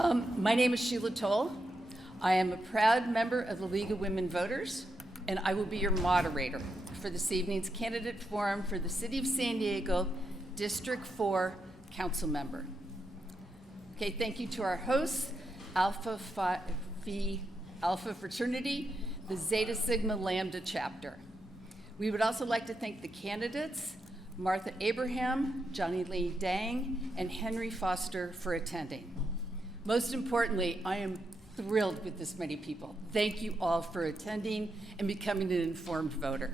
My name is Sheila Toll. I am a proud member of the League of Women Voters, and I will be your moderator for this evening's candidate forum for the City of San Diego District 4 Council Member. Okay, thank you to our hosts, Alpha Phi Alpha Fraternity, the Zeta Sigma Lambda chapter. We would also like to thank the candidates, Martha Abraham, Johnny Lee Dang, and Henry Foster for attending. Most importantly, I am thrilled with this many people. Thank you all for attending and becoming an informed voter.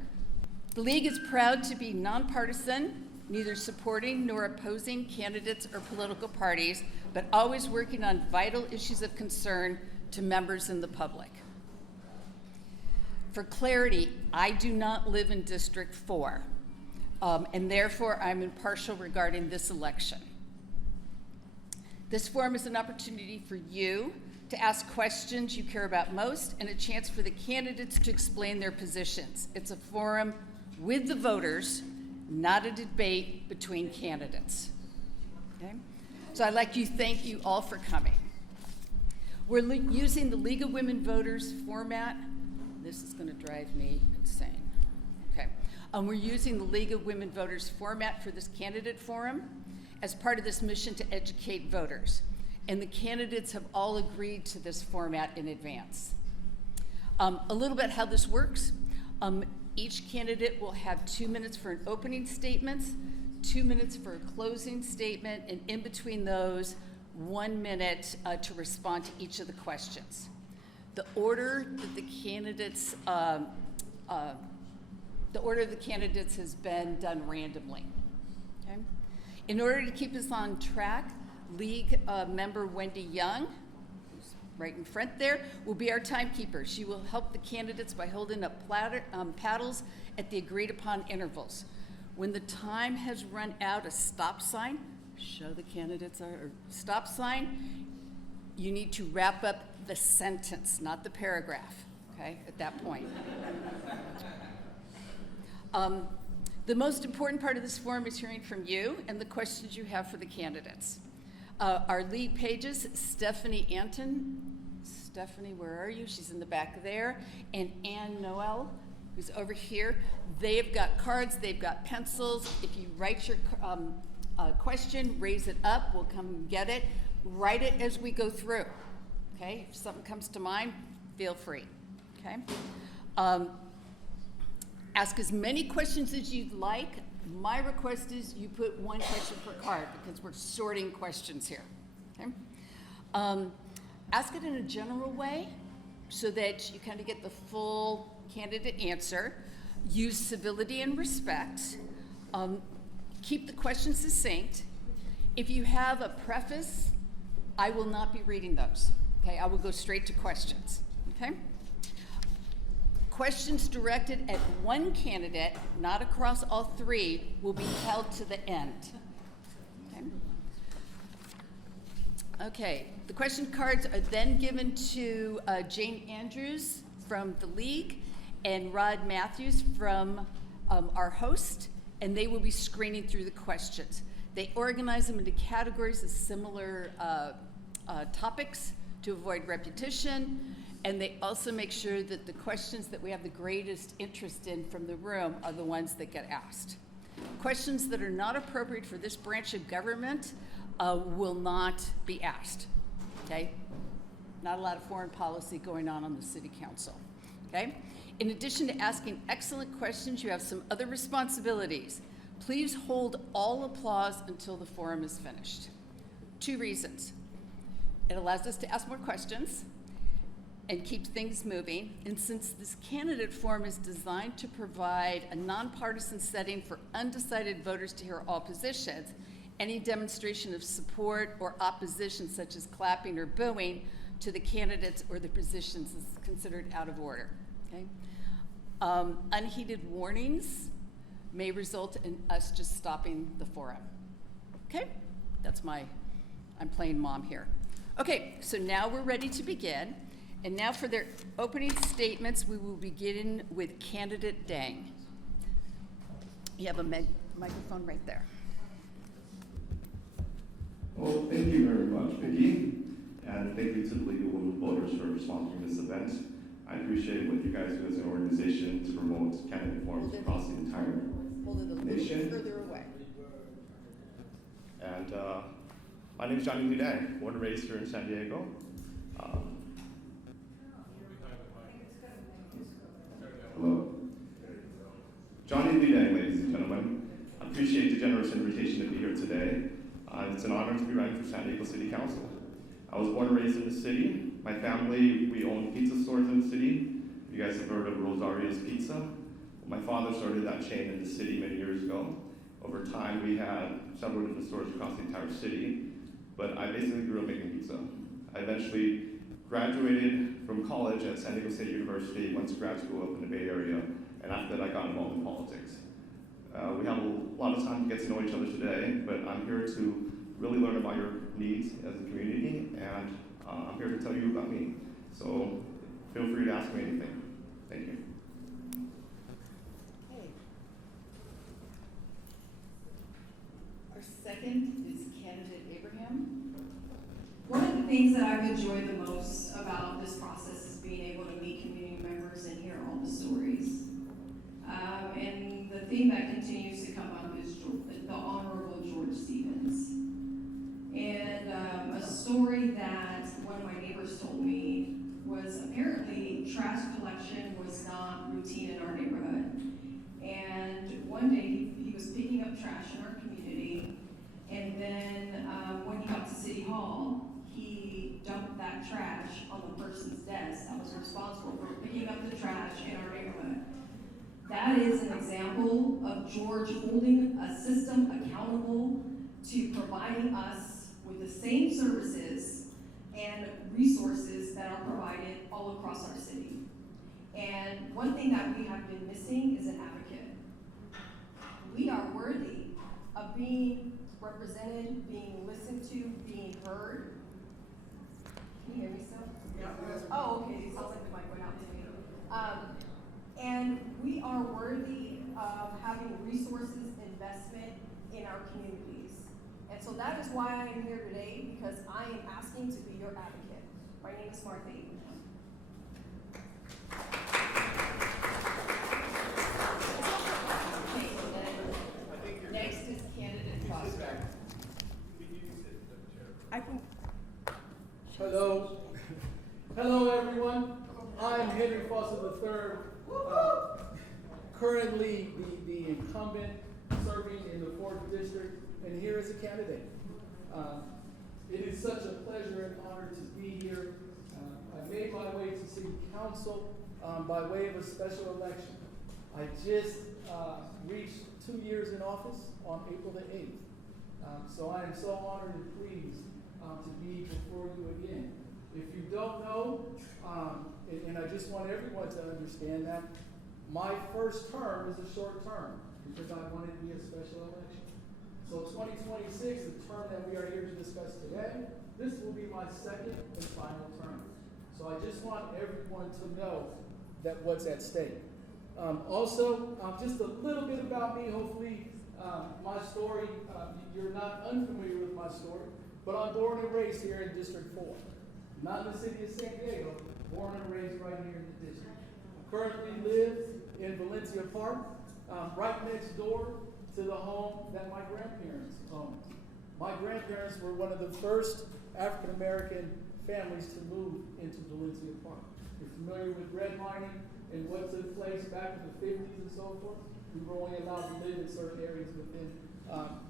The League is proud to be nonpartisan, neither supporting nor opposing candidates or political parties, but always working on vital issues of concern to members and the public. For clarity, I do not live in District 4, and therefore I'm impartial regarding this election. This forum is an opportunity for you to ask questions you care about most and a chance for the candidates to explain their positions. It's a forum with the voters, not a debate between candidates. Okay? So I'd like to thank you all for coming. We're using the League of Women Voters format. This is going to drive me insane. Okay. We're using the League of Women Voters format for this candidate forum as part of this mission to educate voters. And the candidates have all agreed to this format in advance. A little bit how this works. Each candidate will have 2 minutes for an opening statement, 2 minutes for a closing statement, and in between those, 1 minute to respond to each of the questions. The order that the candidates, has been done randomly. Okay? In order to keep us on track, League member Wendy Young, who's right in front there, will be our timekeeper. She will help the candidates by holding up paddles at the agreed upon intervals. When the time has run out, a stop sign, show the candidates our stop sign, you need to wrap up the sentence, not the paragraph, okay, at that point. The most important part of this forum is hearing from you and the questions you have for the candidates. Our lead pages, Stephanie Anton. Stephanie, where are you? She's in the back there. And Ann Noel, who's over here. They've got cards, they've got pencils. If you write your question, raise it up, we'll come and get it. Write it as we go through, okay? If something comes to mind, feel free, okay? Ask as many questions as you'd like. My request is you put one question per card because we're sorting questions here, okay? Ask it in a general way so that you kind of get the full candidate answer. Use civility and respect. Keep the questions succinct. If you have a preface, I will not be reading those, okay? I will go straight to questions, okay? Questions directed at one candidate, not across all three, will be held to the end. Okay, the question cards are then given to Jane Andrews from the League and Rod Matthews from our host, and they will be screening through the questions. They organize them into categories of similar topics to avoid repetition. And they also make sure that the questions that we have the greatest interest in from the room are the ones that get asked. Questions that are not appropriate for this branch of government will not be asked, okay? Not a lot of foreign policy going on the city council, okay? In addition to asking excellent questions, you have some other responsibilities. Please hold all applause until the forum is finished. 2 reasons. It allows us to ask more questions and keep things moving. And since this candidate forum is designed to provide a nonpartisan setting for undecided voters to hear all positions, any demonstration of support or opposition, such as clapping or booing to the candidates or the positions, is considered out of order, okay? Unheeded warnings may result in us just stopping the forum, okay? I'm playing mom here. Okay, so now we're ready to begin. And now for their opening statements, we will begin with candidate Dang. You have a microphone right there. Well, thank you very much, Vicki. And you to the League of Women Voters for sponsoring this event. I appreciate what you guys do as an organization to promote candidate forums across the entire Hold it a little nation. bit further away. And my name is Johnny Lidang, born and raised here in San Diego. Hello. Johnny Lidang, ladies and gentlemen. I appreciate the generous invitation to be here today. It's an honor to be running for San Diego City Council. I was born and raised in the city. My family, we own pizza stores in the city. You guys have heard of Rosaria's Pizza. My father started that chain in the city many years ago. Over time, we had several different stores across the entire city, but I basically grew up making pizza. I eventually graduated from college at San Diego State University, went to grad school up in the Bay Area, and after that I got involved in politics. We have a lot of time to get to know each other today, but I'm here to really learn about your needs as a community, and I'm here to tell you about me. So feel free to ask me anything. Thank you. Okay. Our second is candidate Abraham. One of the things that I've enjoyed the most about this process is being able to meet community members and hear all the stories. And the theme that continues to come up is the Honorable George Stevens. And a story that one of my neighbors told me was apparently trash collection was not routine in our neighborhood. And one day he was picking up trash in our community, and then when he got to City Hall, he dumped that trash on the person's desk that was responsible for picking up the trash in our neighborhood. That is an example of George holding a system accountable to providing us with the same services and resources that are provided all across our city. And one thing that we have been missing is an advocate. We are worthy of being represented, being listened to, being heard. Can you hear me still? Yeah. Oh, okay, it sounds like the mic went out to me. And we are worthy of having resources, investment in our communities. And so that is why I am here today, because I am asking to be your advocate. My name is Martha Abraham. Okay, so then next is candidate Foster. I can. Hello. Hello, everyone. I'm Henry Foster III, currently the incumbent serving in the 4th District, and here as a candidate. It is such a pleasure and honor to be here. I made my way to City Council by way of a special election. I just reached 2 years in office on April the 8th. So I am so honored and pleased to be before you again. If you don't know, and I just want everyone to understand that my first term is a short term because I wanted to be a special election. So 2026, the term that we are here to discuss today, this will be my second and final term. So I just want everyone to know that what's at stake. Also, just a little bit about me. Hopefully, my story, you're not unfamiliar with my story, but I'm born and raised here in District 4. Not in the city of San Diego, born and raised right here in the district. I currently live in Valencia Park, right next door to the home that my grandparents owned. My grandparents were one of the first African American families to move into Valencia Park. You're familiar with red mining and what took place back in the 50s and so forth? We were only allowed to live in certain areas within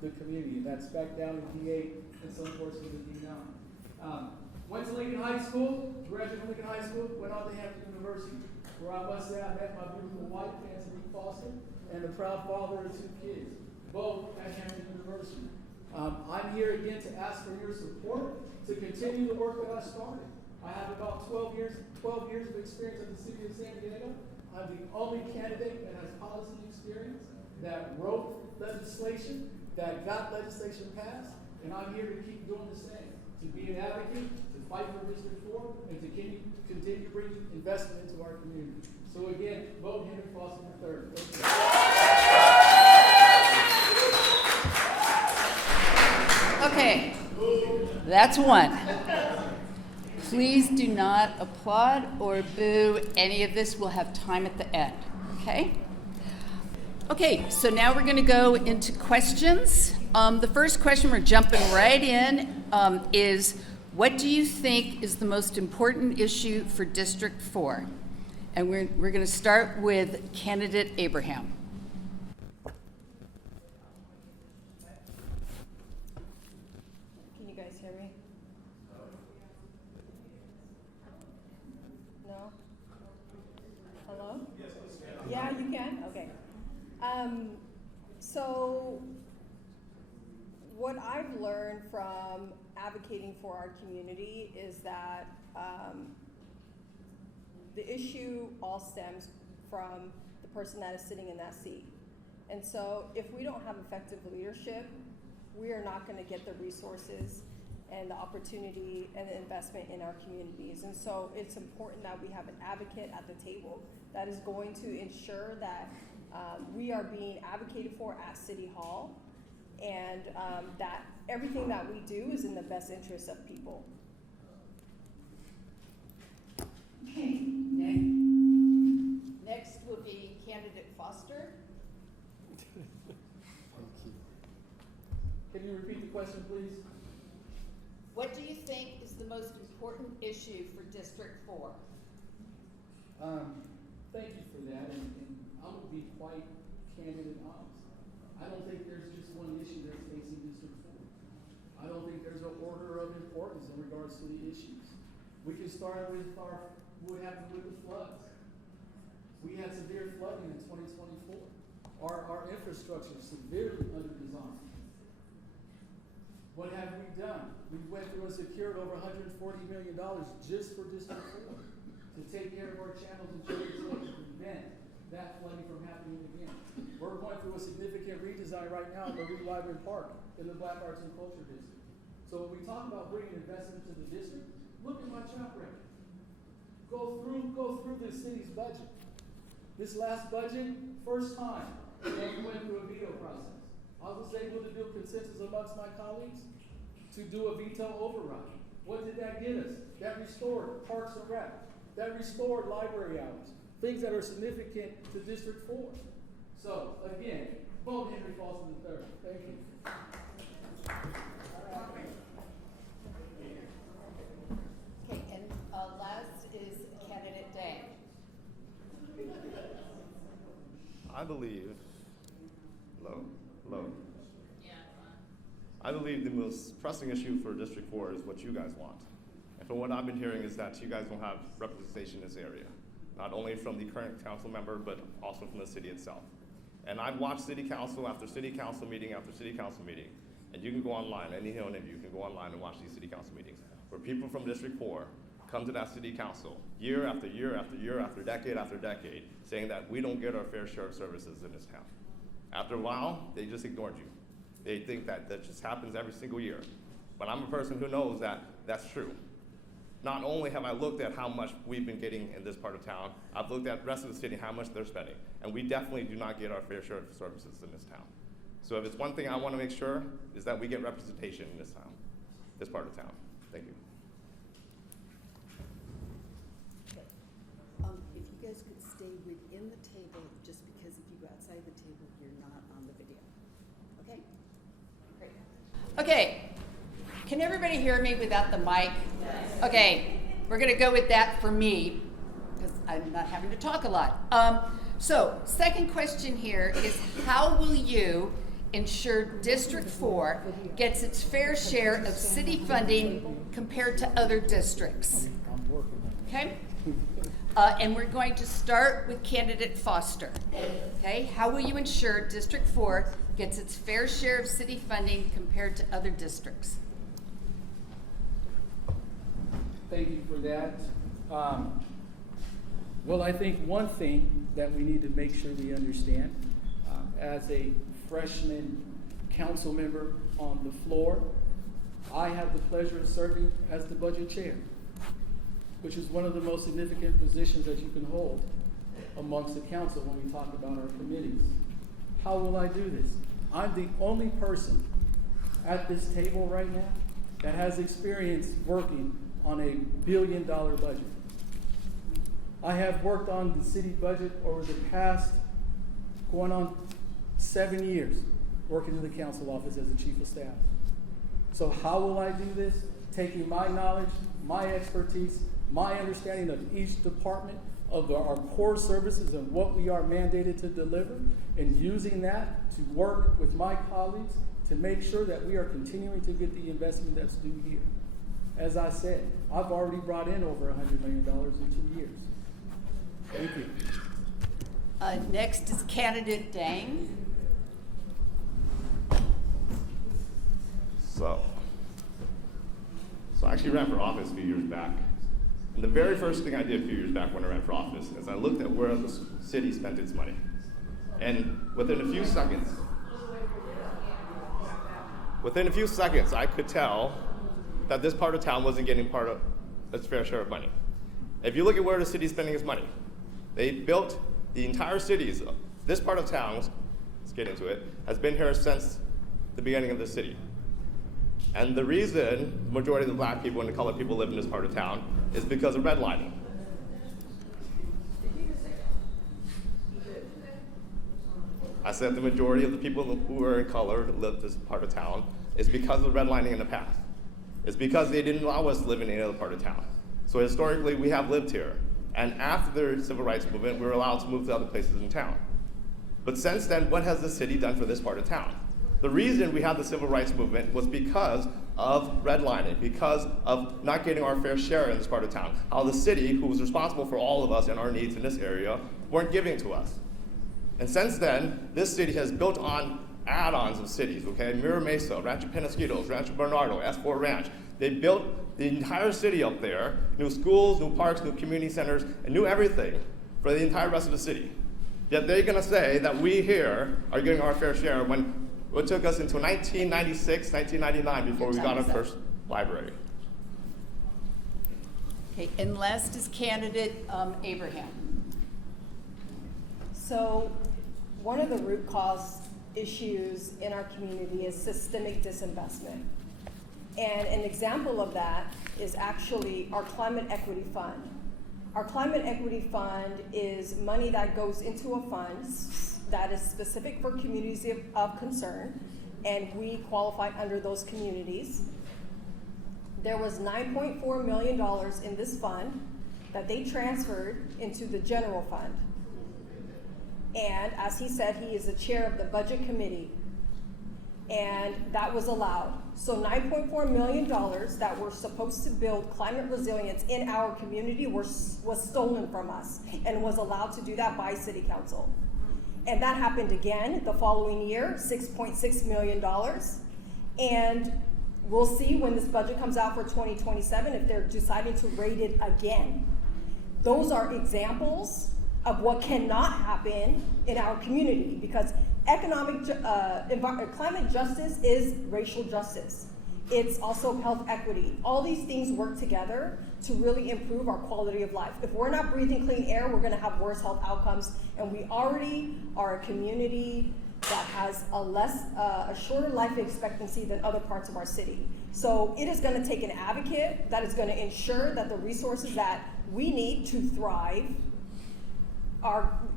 the community, and that's back down in D8 and some parts of the D9. Went to Lincoln High School, graduated from Lincoln High School, went on to Hampton University, where I must say I met my beautiful wife, Anthony Foster, and the proud father of 2 kids, both at Hampton University. I'm here again to ask for your support to continue the work that I started. I have about 12 years of experience in the city of San Diego. I'm the only candidate that has policy experience, that wrote legislation, that got legislation passed, and I'm here to keep doing the same, to be an advocate, to fight for District 4, and to continue bringing investment into our community. So again, vote Henry Foster III. Thank you. Okay, that's one. Please do not applaud or boo any of this. We'll have time at the end, okay? Okay, so now we're going to go into questions. The first question, we're jumping right in, is what do you think is the most important issue for District 4? And we're going to start with candidate Abraham. Can you guys hear me? No? Hello? Yes, yeah, you can? Okay. So what I've learned from advocating for our community is that the issue all stems from the person that is sitting in that seat. And so if we don't have effective leadership, we are not going to get the resources and the opportunity and the investment in our communities. And so it's important that we have an advocate at the table that is going to ensure that we are being advocated for at City Hall, and that everything that we do is in the best interest of people. Okay, next will be candidate Foster. Can you repeat the question, please? What do you think is the most important issue for District 4? Thank you for that, and I will be quite candid and honest. I don't think there's just one issue that's facing District 4. I don't think there's an order of importance in regards to the issues. We can start with what happened with the floods. We had severe flooding in 2024. Our infrastructure is severely under design. What have we done? We went through and secured over $140 million just for District 4 to take care of our channels and channels to prevent that flooding from happening again. We're going through a significant redesign right now in Marie Lyman Park in the Black Arts and Culture District. So when we talk about bringing investment to the district, look at my track record. Go through the city's budget. This last budget, first time that we went through a veto process. I was able to do consensus amongst my colleagues to do a veto override. What did that get us? That restored Parks and Rec. That restored library hours. Things that are significant to District 4. So, again, vote Henry Falson III. Thank you. Okay, and last is candidate Day. I believe, I believe the most pressing issue for District 4 is what you guys want. And from what I've been hearing is that you guys don't have representation in this area, not only from the current council member, but also from the city itself. And I've watched city council after city council meeting after city council meeting, and you can go online, any one of you can go online and watch these city council meetings, where people from District 4 come to that city council year after year after year after decade, saying that we don't get our fair share of services in this town. After a while, they just ignored you. They think that just happens every single year. But I'm a person who knows that that's true. Not only have I looked at how much we've been getting in this part of town, I've looked at the rest of the city, how much they're spending. And we definitely do not get our fair share of services in this town. So if it's one thing I want to make sure is that we get representation in this town, this part of town. Thank you. If you guys could stay within the table, just because if you go outside the table, you're not on the video. Okay? Great. Okay, can everybody hear me without the mic? Yes. Okay, we're gonna go with that for me, because I'm not having to talk a lot. So, second question here is, how will you ensure District 4 gets its fair share of city funding compared to other districts? Okay? And we're going to start with candidate Foster. Okay, how will you ensure District 4 gets its fair share of city funding compared to other districts? Thank you for that. Well, I think one thing that we need to make sure we understand, as a freshman council member on the floor, I have the pleasure of serving as the budget chair, which is one of the most significant positions that you can hold amongst the council when we talk about our committees. How will I do this? I'm the only person at this table right now that has experience working on a billion-dollar budget. I have worked on the city budget over the past, going on 7 years, working in the council office as a chief of staff. So how will I do this? Taking my knowledge, my expertise, my understanding of each department, of our core services and what we are mandated to deliver, and using that to work with my colleagues to make sure that we are continuing to get the investment that's due here. As I said, I've already brought in over $100 million in 2 years. Thank you. Next is candidate Dang. So I actually ran for office a few years back. And the very first thing I did a few years back when I ran for office is I looked at where the city spent its money. And within a few seconds, I could tell that this part of town wasn't getting part of its fair share of money. If you look at where the city's spending its money, they built the entire cities. This part of town, let's get into it, has been here since the beginning of the city. And the reason the majority of the black people and the colored people live in this part of town is because of redlining. I said the majority of the people who are in color that live in this part of town is because of redlining in the past. It's because they didn't allow us to live in any other part of town. So historically, we have lived here. And after the civil rights movement, we were allowed to move to other places in town. But since then, what has the city done for this part of town? The reason we had the civil rights movement was because of redlining, because of not getting our fair share in this part of town. How the city, who was responsible for all of us and our needs in this area, weren't giving to us. And since then, this city has built on add-ons of cities, okay? Mira Mesa, Rancho Penasquitos, Rancho Bernardo, S4 Ranch. They built the entire city up there, new schools, new parks, new community centers, and new everything for the entire rest of the city. Yet they're gonna say that we here are getting our fair share when it took us into 1996, 1999 before we got our first library. Okay, and last is candidate Abraham. So one of the root cause issues in our community is systemic disinvestment. And an example of that is actually our Climate Equity Fund. Our Climate Equity Fund is money that goes into a fund that is specific for communities of concern, and we qualify under those communities. There was $9.4 million in this fund that they transferred into the general fund. And as he said, he is the chair of the budget committee, and that was allowed. So $9.4 million that were supposed to build climate resilience in our community was stolen from us and was allowed to do that by city council. And that happened again the following year, $6.6 million. And we'll see when this budget comes out for 2027 if they're deciding to rate it again. Those are examples of what cannot happen in our community, because climate justice is racial justice. It's also health equity. All these things work together to really improve our quality of life. If we're not breathing clean air, we're gonna have worse health outcomes, and we already are a community that has a shorter life expectancy than other parts of our city. So it is gonna take an advocate that is gonna ensure that the resources that we need to thrive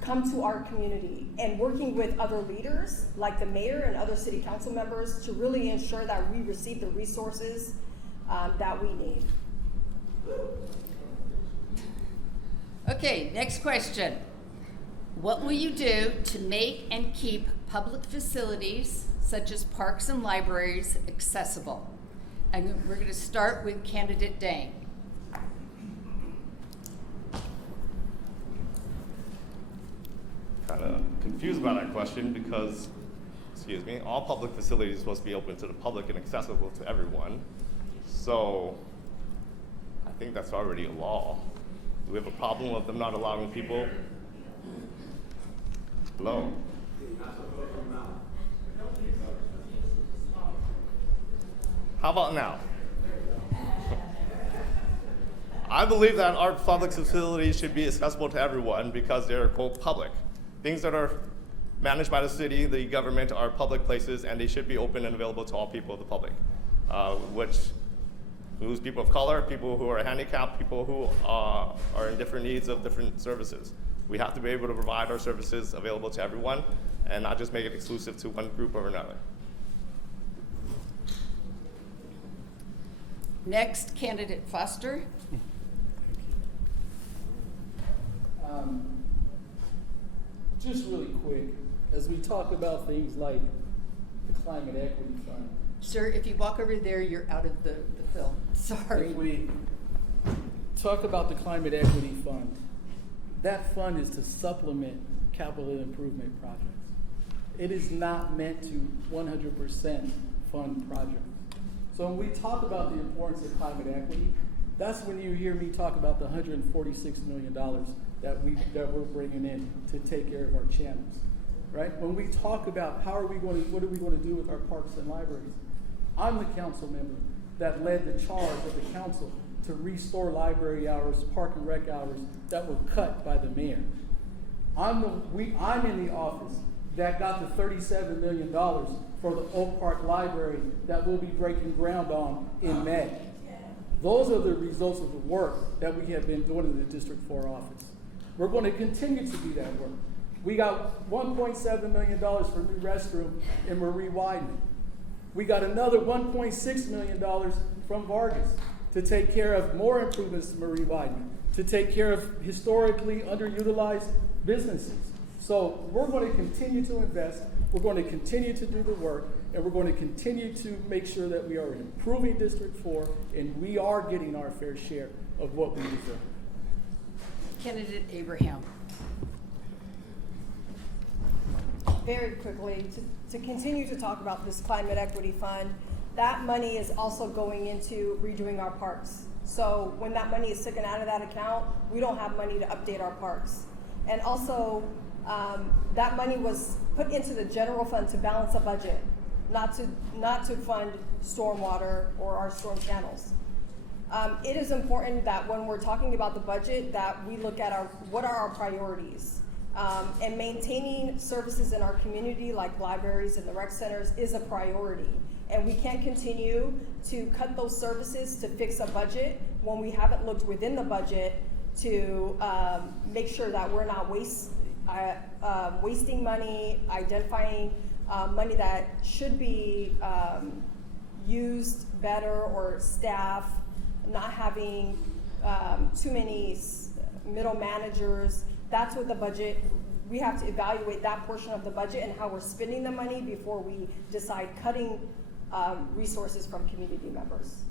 come to our community, and working with other leaders like the mayor and other city council members to really ensure that we receive the resources that we need. Okay, next question. What will you do to make and keep public facilities such as parks and libraries accessible? And we're going to start with candidate Dang. Kind of confused about that question because, excuse me, all public facilities are supposed to be open to the public and accessible to everyone. So I think that's already a law. Do we have a problem with them not allowing people? Hello? How about now? I believe that our public facilities should be accessible to everyone because they're, quote, public. Things that are managed by the city, the government, are public places, and they should be open and available to all people of the public, which includes people of color, people who are handicapped, people who are in different needs of different services. We have to be able to provide our services available to everyone and not just make it exclusive to one group or another. Next, candidate Foster. Just really quick, as we talk about things like the Climate Equity Fund, Sir, if you walk over there, you're out of the film. Sorry. when we talk about the Climate Equity Fund, that fund is to supplement capital improvement projects. It is not meant to 100% fund projects. So when we talk about the importance of climate equity, that's when you hear me talk about the $146 million that we're bringing in to take care of our channels, right? When we talk about what are we going to do with our parks and libraries, I'm the council member that led the charge of the council to restore library hours, park and rec hours that were cut by the mayor. I'm in the office that got the $37 million for the Oak Park Library that we'll be breaking ground on in May. Those are the results of the work that we have been doing in the District 4 office. We're going to continue to do that work. We got $1.7 million for new restroom in Marie Wideman. We got another $1.6 million from Vargas to take care of more improvements to Marie Wideman, to take care of historically underutilized businesses. So we're going to continue to invest, we're going to continue to do the work, and we're going to continue to make sure that we are improving District 4 and we are getting our fair share of what we deserve. Candidate Abraham. Very quickly, to continue to talk about this climate equity fund, that money is also going into redoing our parks. So when that money is taken out of that account, we don't have money to update our parks. And also, that money was put into the general fund to balance a budget, not to fund stormwater or our storm channels. It is important that when we're talking about the budget that we look at what are our priorities. And maintaining services in our community like libraries and the rec centers is a priority. And we can't continue to cut those services to fix a budget when we haven't looked within the budget to make sure that we're not wasting money, identifying money that should be used better, or staff, not having too many middle managers. That's what the budget, we have to evaluate that portion of the budget and how we're spending the money before we decide cutting resources from community members.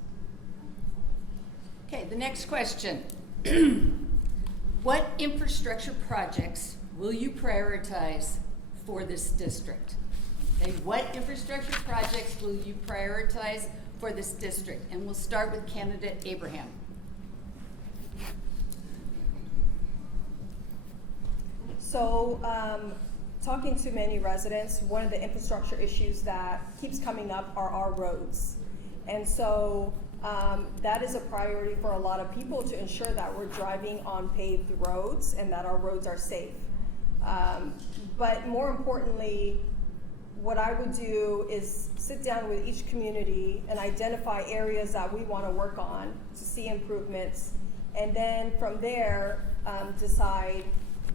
Okay, the next question. What infrastructure projects will you prioritize for this district? Okay, what infrastructure projects will you prioritize for this district? And we'll start with candidate Abraham. So, talking to many residents, one of the infrastructure issues that keeps coming up are our roads. And so that is a priority for a lot of people, to ensure that we're driving on paved roads and that our roads are safe. But more importantly, what I would do is sit down with each community and identify areas that we want to work on to see improvements, and then from there decide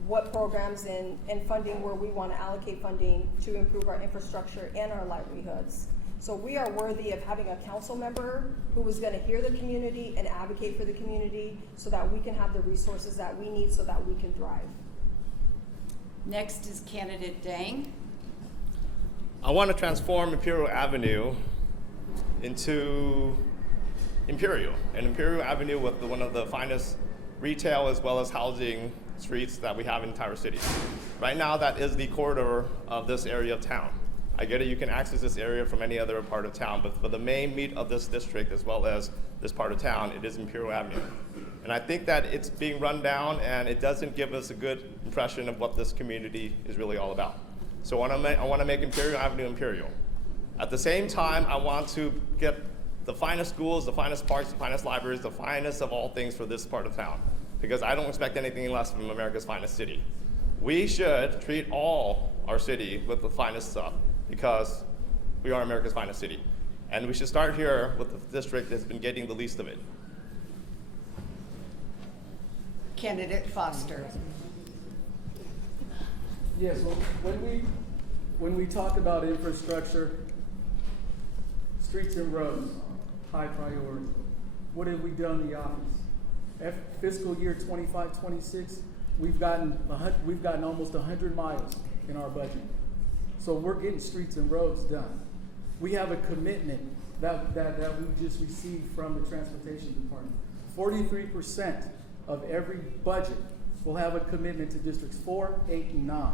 what programs and funding where we want to allocate funding to improve our infrastructure and our livelihoods. So we are worthy of having a council member who is going to hear the community and advocate for the community so that we can have the resources that we need so that we can thrive. Next is candidate Dang. I want to transform Imperial Avenue into Imperial, and Imperial Avenue with one of the finest retail as well as housing streets that we have in the entire city. Right now, that is the corridor of this area of town. I get it, you can access this area from any other part of town, but for the main meat of this district as well as this part of town, it is Imperial Avenue. And I think that it's being run down and it doesn't give us a good impression of what this community is really all about. So I want to make Imperial Avenue Imperial. At the same time, I want to get the finest schools, the finest parks, the finest libraries, the finest of all things for this part of town, because I don't expect anything less from America's finest city. We should treat all our city with the finest stuff, because we are America's finest city. And we should start here with the district that's been getting the least of it. Candidate Foster. Yes, well, when we talk about infrastructure, streets and roads, high priority. What have we done in the office? Fiscal year 25-26, we've gotten almost 100 miles in our budget. So we're getting streets and roads done. We have a commitment that we just received from the Transportation Department. 43% of every budget will have a commitment to districts 4, 8, and 9.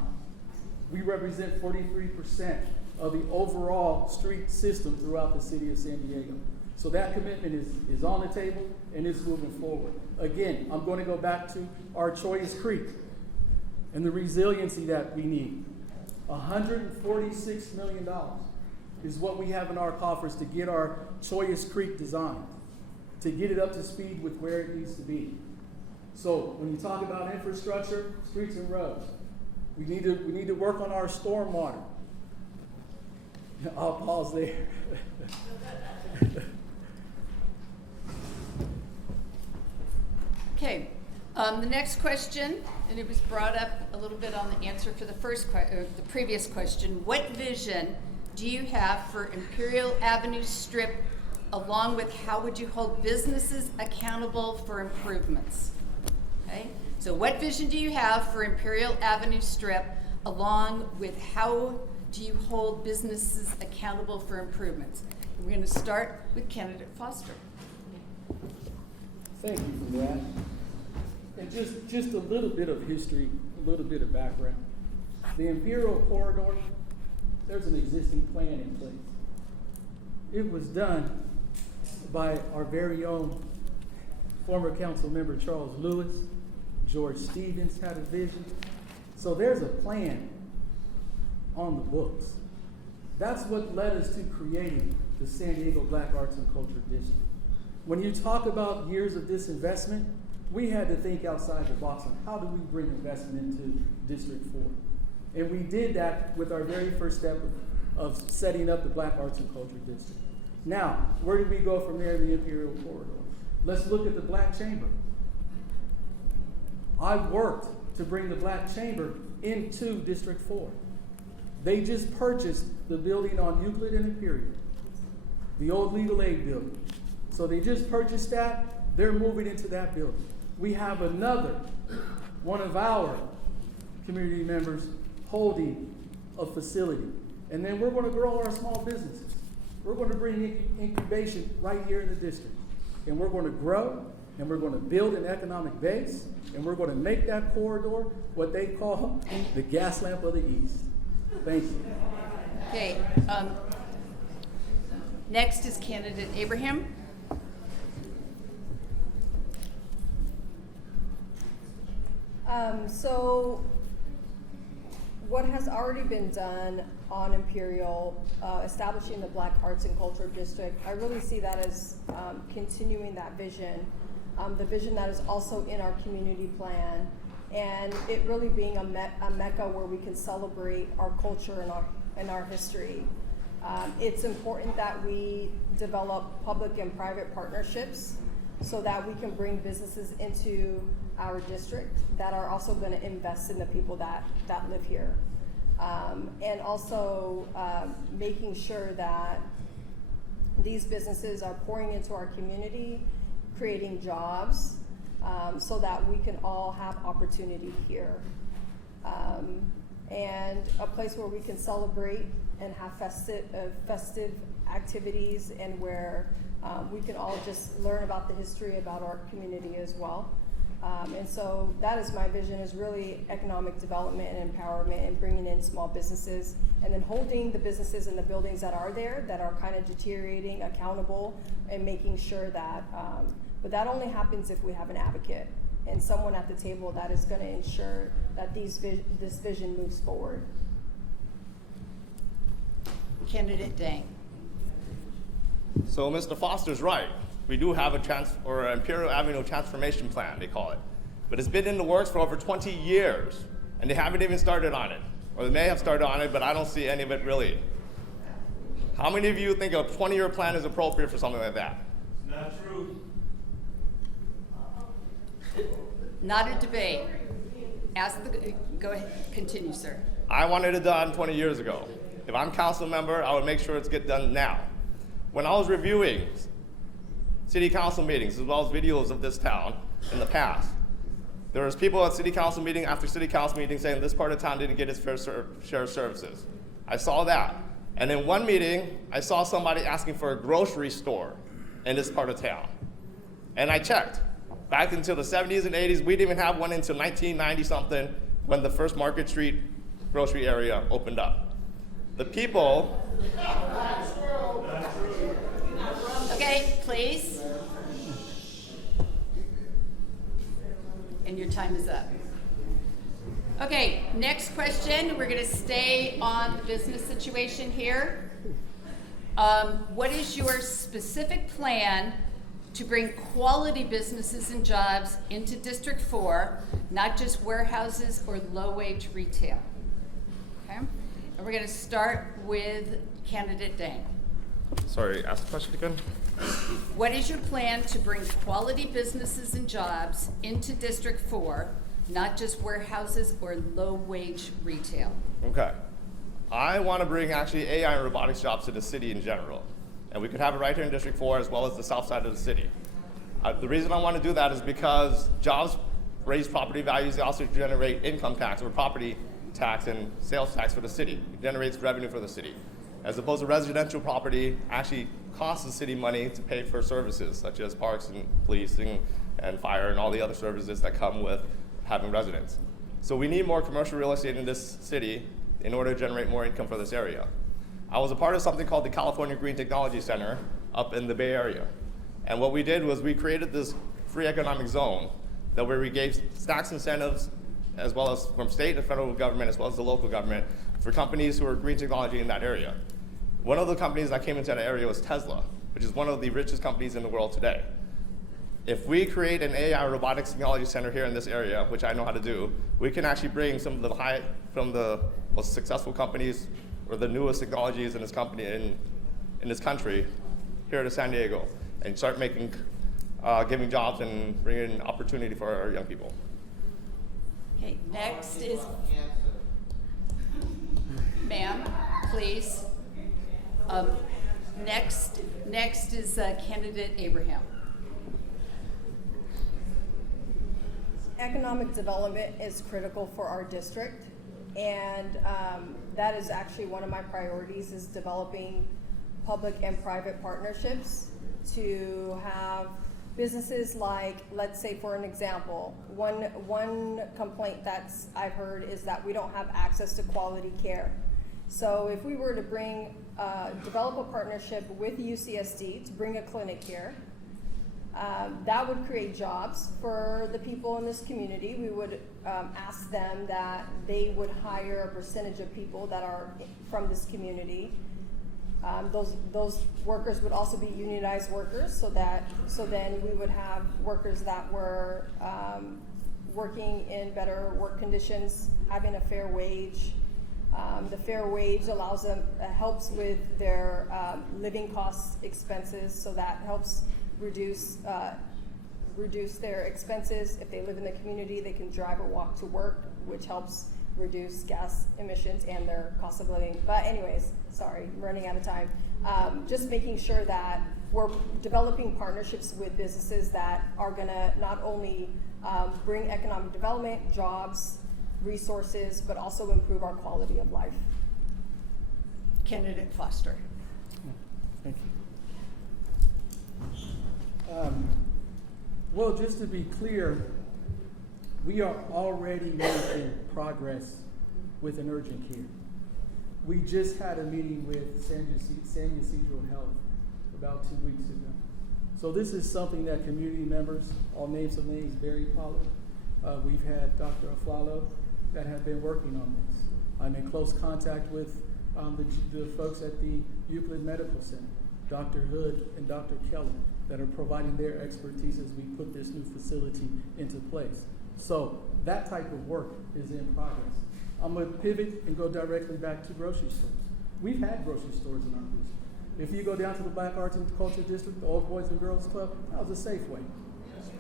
We represent 43% of the overall street system throughout the city of San Diego. So that commitment is on the table and it's moving forward. Again, I'm going to go back to our Choyas Creek and the resiliency that we need. $146 million is what we have in our coffers to get our Choyas Creek designed, to get it up to speed with where it needs to be. So when you talk about infrastructure, streets and roads, we need to work on our stormwater. I'll pause there. Okay, the next question, and it was brought up a little bit on the answer for the the previous question. What vision do you have for Imperial Avenue Strip, along with how would you hold businesses accountable for improvements? Okay, so what vision do you have for Imperial Avenue Strip, along with how do you hold businesses accountable for improvements? And we're going to start with candidate Foster. Thank you for that. And just a little bit of history, a little bit of background. The Imperial Corridor, there's an existing plan in place. It was done by our very own former council member Charles Lewis. George Stevens had a vision. So there's a plan on the books. That's what led us to creating the San Diego Black Arts and Culture District. When you talk about years of disinvestment, we had to think outside the box on how do we bring investment into District 4. And we did that with our very first step of setting up the Black Arts and Culture District. Now, where do we go from there in the Imperial Corridor? Let's look at the Black Chamber. I've worked to bring the Black Chamber into District 4. They just purchased the building on Euclid and Imperial, the old legal aid building. So they just purchased that, they're moving into that building. We have another one of our community members holding a facility. And then we're going to grow our small businesses. We're going to bring incubation right here in the district. And we're going to grow, and we're going to build an economic base, and we're going to make that corridor what they call the gas lamp of the East. Thank you. Okay, next is candidate Abraham. So what has already been done on Imperial, establishing the Black Arts and Culture District, I really see that as continuing that vision, the vision that is also in our community plan, and it really being a mecca where we can celebrate our culture and our history. It's important that we develop public and private partnerships so that we can bring businesses into our district that are also going to invest in the people that live here. And also making sure that these businesses are pouring into our community, creating jobs, so that we can all have opportunity here. And a place where we can celebrate and have festive activities, and where we can all just learn about the history about our community as well. And so that is my vision, is really economic development and empowerment, and bringing in small businesses, and then holding the businesses and the buildings that are there that are kind of deteriorating accountable, and making sure that, but that only happens if we have an advocate and someone at the table that is going to ensure that this vision moves forward. Candidate Dang. So Mr. Foster's right. We do have an Imperial Avenue transformation plan, they call it. But it's been in the works for over 20 years, and they haven't even started on it. Or they may have started on it, but I don't see any of it really How many of you think a 20-year plan is appropriate for something like that? Not true. Not a debate. Go ahead, continue, sir. I wanted it done 20 years ago. If I'm council member, I would make sure it's get done now. When I was reviewing city council meetings, as well as videos of this town in the past, there was people at city council meeting after city council meeting saying this part of town didn't get its fair share of services. I saw that. And in one meeting, I saw somebody asking for a grocery store in this part of town. And I checked. Back into the 70s and 80s, we didn't even have one until 1990 something when the first Market Street grocery area opened up. The people. Okay, please. And your time is up. Okay, next question. We're going to stay on the business situation here. What is your specific plan to bring quality businesses and jobs into District 4, not just warehouses or low-wage retail? Okay, and we're going to start with candidate Dang. Sorry, ask the question again. What is your plan to bring quality businesses and jobs into District 4, not just warehouses or low-wage retail? Okay. I want to bring actually AI and robotics jobs to the city in general. And we could have it right here in District 4 as well as the south side of the city. The reason I want to do that is because jobs raise property values. They also generate income tax or property tax and sales tax for the city. It generates revenue for the city. As opposed to residential property actually costs the city money to pay for services such as parks and policing and fire and all the other services that come with having residents. So we need more commercial real estate in this city in order to generate more income for this area. I was a part of something called the California Green Technology Center up in the Bay Area. And what we did was we created this free economic zone that where we gave tax incentives as well as from state and federal government as well as the local government for companies who are green technology in that area. One of the companies that came into that area was Tesla, which is one of the richest companies in the world today. If we create an AI robotics technology center here in this area, which I know how to do, we can actually bring some of the most successful companies or the newest technologies in this company in this country here to San Diego and start making, giving jobs and bringing opportunity for our young people. Okay, next is, ma'am, please. Next is candidate Abraham. Economic development is critical for our district, and that is actually one of my priorities, is developing public and private partnerships to have businesses like, let's say for an example, one complaint that's I've heard is that we don't have access to quality care. So if we were to develop a partnership with UCSD to bring a clinic here, that would create jobs for the people in this community. We would ask them that they would hire a percentage of people that are from this community. Those workers would also be unionized workers, so then we would have workers that were working in better work conditions, having a fair wage. The fair wage allows them, helps with their living costs, expenses, so that helps reduce their expenses. If they live in the community, they can drive or walk to work, which helps reduce gas emissions and their cost of living. But anyways, sorry, I'm running out of time. Just making sure that we're developing partnerships with businesses that are gonna not only bring economic development, jobs, resources, but also improve our quality of life. Candidate Foster. Thank you. Well, just to be clear, we are already making progress with an urgent care. We just had a meeting with San Ysidro Health about 2 weeks ago. So this is something that community members, all names of names, Barry Pollard, we've had Dr. Aflalo that have been working on this. I'm in close contact with the folks at the Euclid Medical Center, Dr. Hood and Dr. Keller, that are providing their expertise as we put this new facility into place. So that type of work is in progress. I'm gonna pivot and go directly back to grocery stores. We've had grocery stores in our district. If you go down to the Black Arts and Culture District, the Old Boys and Girls Club, that was a Safeway.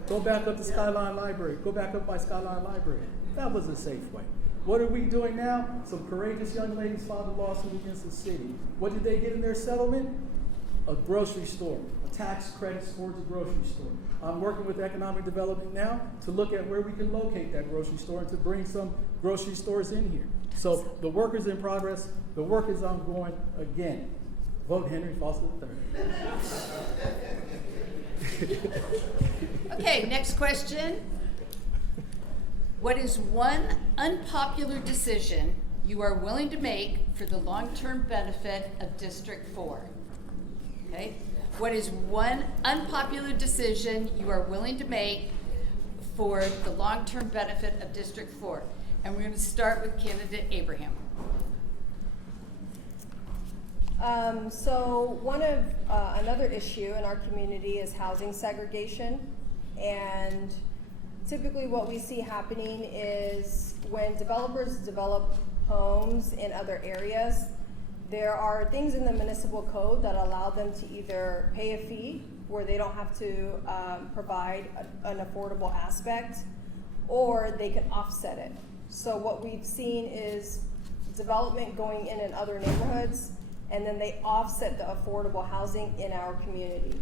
Go back up to Skyline Library. Go back up by Skyline Library. That was a Safeway. What are we doing now? Some courageous young ladies filed a lawsuit against the city. What did they get in their settlement? A grocery store, a tax credit towards a grocery store. I'm working with economic development now to look at where we can locate that grocery store and to bring some grocery stores in here. So the work is in progress. The work is ongoing. Again, vote Henry Foster III. Okay, next question. What is one unpopular decision you are willing to make for the long-term benefit of District 4? Okay? What is one unpopular decision you are willing to make for the long-term benefit of District 4? And we're going to start with candidate Abraham. So one of another issue in our community is housing segregation, and typically what we see happening is when developers develop homes in other areas, there are things in the municipal code that allow them to either pay a fee where they don't have to provide an affordable aspect, or they can offset it. So what we've seen is development going in other neighborhoods, and then they offset the affordable housing in our community.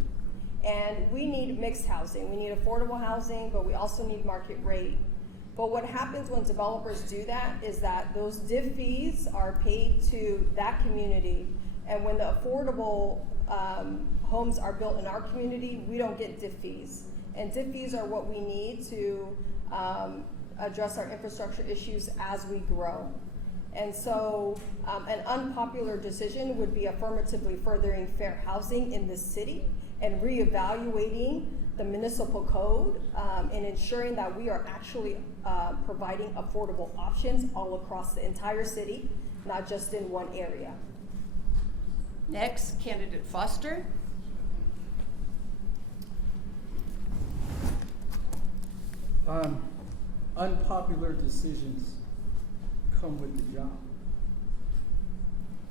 And we need mixed housing. We need affordable housing, but we also need market rate. But what happens when developers do that is that those div fees are paid to that community, and when the affordable homes are built in our community, we don't get div fees. And div fees are what we need to address our infrastructure issues as we grow. And so an unpopular decision would be affirmatively furthering fair housing in this city and reevaluating the municipal code and ensuring that we are actually providing affordable options all across the entire city, not just in one area. Next, candidate Foster. Unpopular decisions come with the job.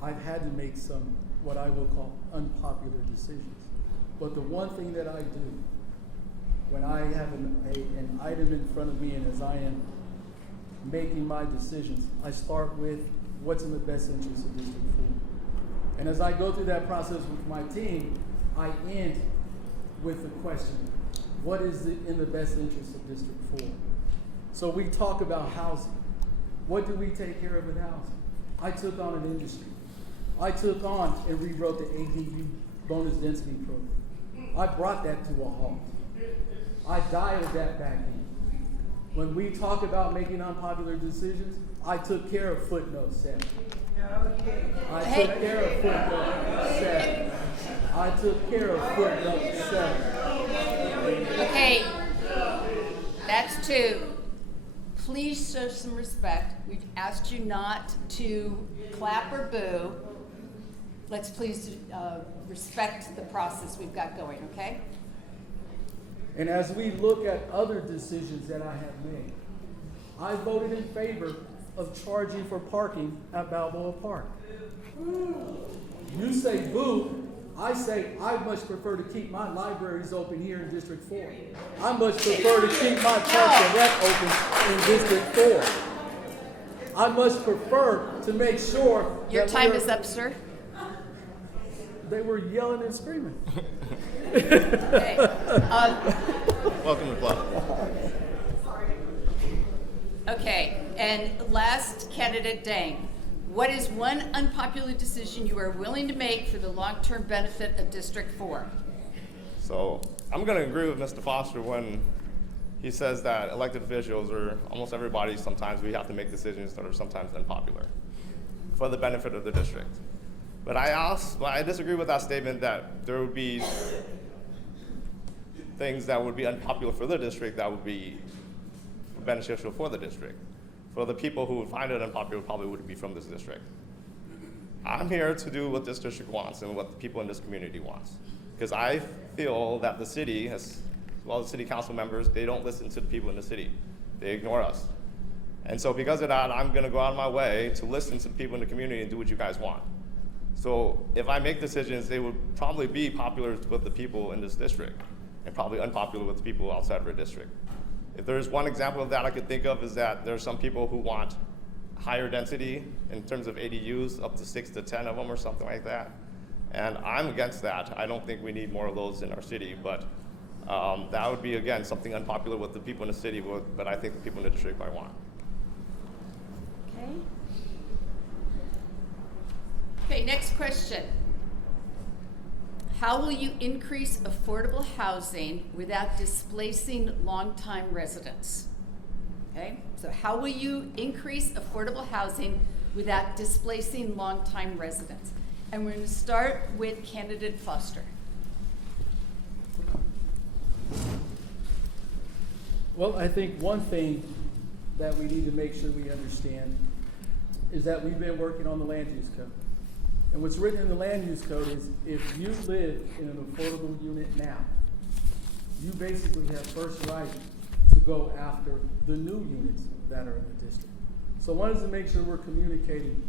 I've had to make some, what I will call unpopular decisions. But the one thing that I do when I have an item in front of me and as I am making my decisions, I start with what's in the best interest of District 4. And as I go through that process with my team, I end with the question, what is in the best interest of District 4? So we talk about housing. What do we take care of with housing? I took on an industry. I took on and rewrote the ADU bonus density program. I brought that to a halt. I dialed that back in. When we talk about making unpopular decisions, I took care of footnote 7. I took care of footnote 7. I took care of footnote 7. Okay, that's 2. Please show some respect. We've asked you not to clap or boo. Let's please respect the process we've got going, okay? And as we look at other decisions that I have made, I voted in favor of charging for parking at Balboa Park. You say boo, I say I much prefer to keep my libraries open here in District 4. I much prefer to keep my parks and rec open in District 4. I much prefer to make sure Your time is up, sir. They were yelling and screaming. Okay. Welcome to the club. Okay, and last candidate Dang. What is one unpopular decision you are willing to make for the long-term benefit of District 4? So I'm going to agree with Mr. Foster when he says that elected officials, or almost everybody, sometimes we have to make decisions that are sometimes unpopular for the benefit of the district. But I disagree with that statement that there would be things that would be unpopular for the district that would be beneficial for the district. For the people who would find it unpopular probably wouldn't be from this district. I'm here to do what this district wants and what the people in this community wants. Because I feel that the city, as well as city council members, they don't listen to the people in the city. They ignore us. And so because of that, I'm gonna go out of my way to listen to the people in the community and do what you guys want. So if I make decisions, they would probably be popular with the people in this district and probably unpopular with the people outside of our district. If there's one example of that I could think of is that there's some people who want higher density in terms of ADUs, up to 6 to 10 of them or something like that. And I'm against that. I don't think we need more of those in our city, but that would be, again, something unpopular with the people in the city, but I think the people in the district might want. Okay. Okay, next question. How will you increase affordable housing without displacing longtime residents? Okay, so how will you increase affordable housing without displacing longtime residents? And we're going to start with candidate Foster. Well, I think one thing that we need to make sure we understand is that we've been working on the land use code. And what's written in the land use code is if you live in an affordable unit now, you basically have first right to go after the new units that are in the district. So one is to make sure we're communicating